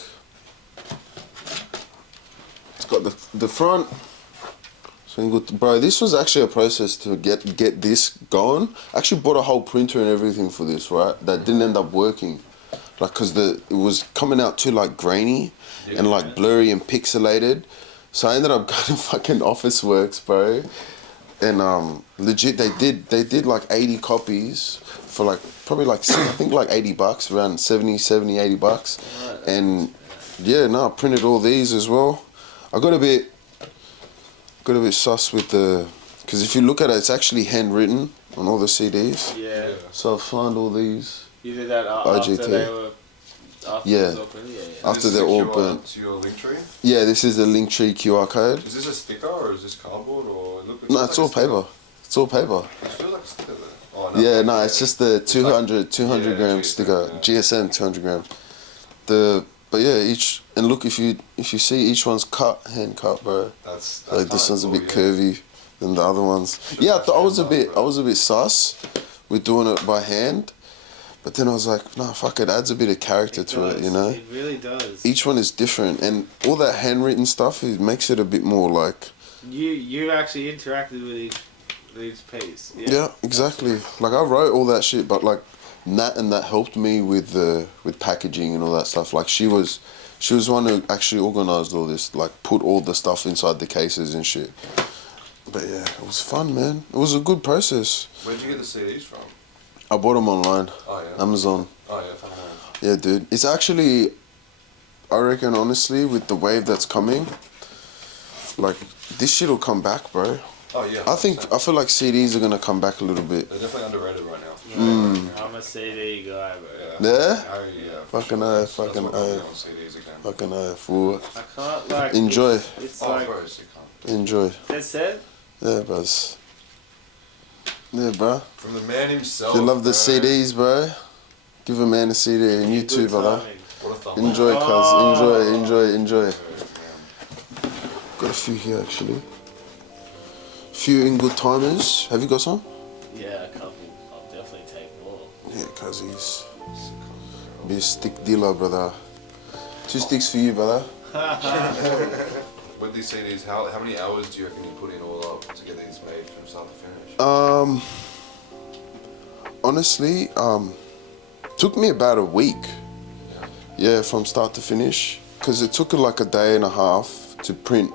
it's got the front. So you got, bro, this was actually a process to get this going. I actually bought a whole printer and everything for this, right? That didn't end up working, like, cause it was coming out too like grainy and like blurry and pixelated. So I ended up going to fucking Officeworks, bro. And legit, they did like 80 copies for like probably like I think like $80, around 70, 80 bucks. And yeah, no, I printed all these as well. I got a bit sus with the, because if you look at it, it's actually handwritten on all the CDs. Yeah. So I found all these. You did that IGT. after they were. After Yeah. it was open? Yeah. After they're all burnt. To your link tree? Yeah, this is the Linktree QR code. Is this a sticker or is this cardboard or look? No, it's all paper. It's all paper. It feels like a sticker though. Oh, no. Yeah, no, it's just the 200 gram GSM, sticker, yeah. GSM 200 gram. But yeah, and look, if you see, each one's hand cut, bro. That's like this one's a bit curvy than the other ones. Yeah, I was a bit sus with doing it by hand, but then I was like, nah, fuck, it adds a bit of character to it, you know. It really does. Each one is different, and all that handwritten stuff, it makes it a bit more like. You actually interacted with each piece. Yeah, exactly. Like I wrote all that shit, but like Nat and that helped me with packaging and all that stuff. Like she was one who actually organized all this, like put all the stuff inside the cases and shit. But yeah, it was fun, man. It was a good process. Where'd you get the CDs from? I bought them online. Oh yeah. Amazon. Oh yeah, fine. Yeah, dude. It's actually, I reckon honestly, with the wave that's coming, like this shit will come back, bro. Oh yeah. I feel like CDs are gonna come back a little bit. They're definitely underrated right now. I'm a CD guy, bro. Yeah? Yeah. Fucking sure. fucking CDs again. fucking fool. I can't like Enjoy. It's like bro, so you can't. Enjoy. That's it. Yeah, buzz. Yeah, bro. From the man himself. If you love the bro. CDs, bro, give a man a CD, and you too, brother. What a thumb. Enjoy, cuz. Enjoy. Got a few here, actually. Few in good timers. Have you got some? Yeah, a couple. I'll definitely take more. Yeah, cuzzies. Be a stick dealer, brother. 2 sticks for you, brother. With these CDs, how many hours do you reckon you put in all up to get these made from start to finish? Honestly, took me about a week. Yeah, from start to finish. Because it took like a day and a half to print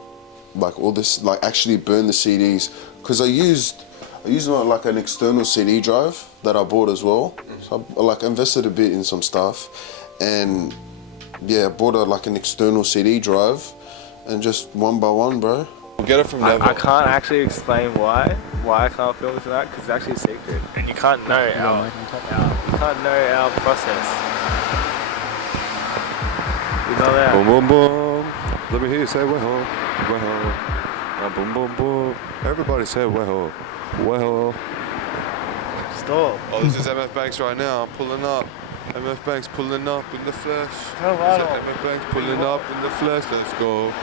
like all this, like actually burn the CDs. Because I used like an external CD drive that I bought as well. So I like invested a bit in some stuff, and yeah, I bought like an external CD drive, and just one by one, bro. Get it from Neville. I can't actually explain why I can't film it tonight, because it's actually a secret, and you can't know our process. You know that. Boom, boom, boom. Let me hear you say, we're home. We're home. Boom, boom, boom. Everybody say, we're home. We're home. Stop. Oh, this is Emefbanx right now. I'm pulling up. Emefbanx pulling up in the flesh. Emefbanx pulling up in the flesh. Let's go.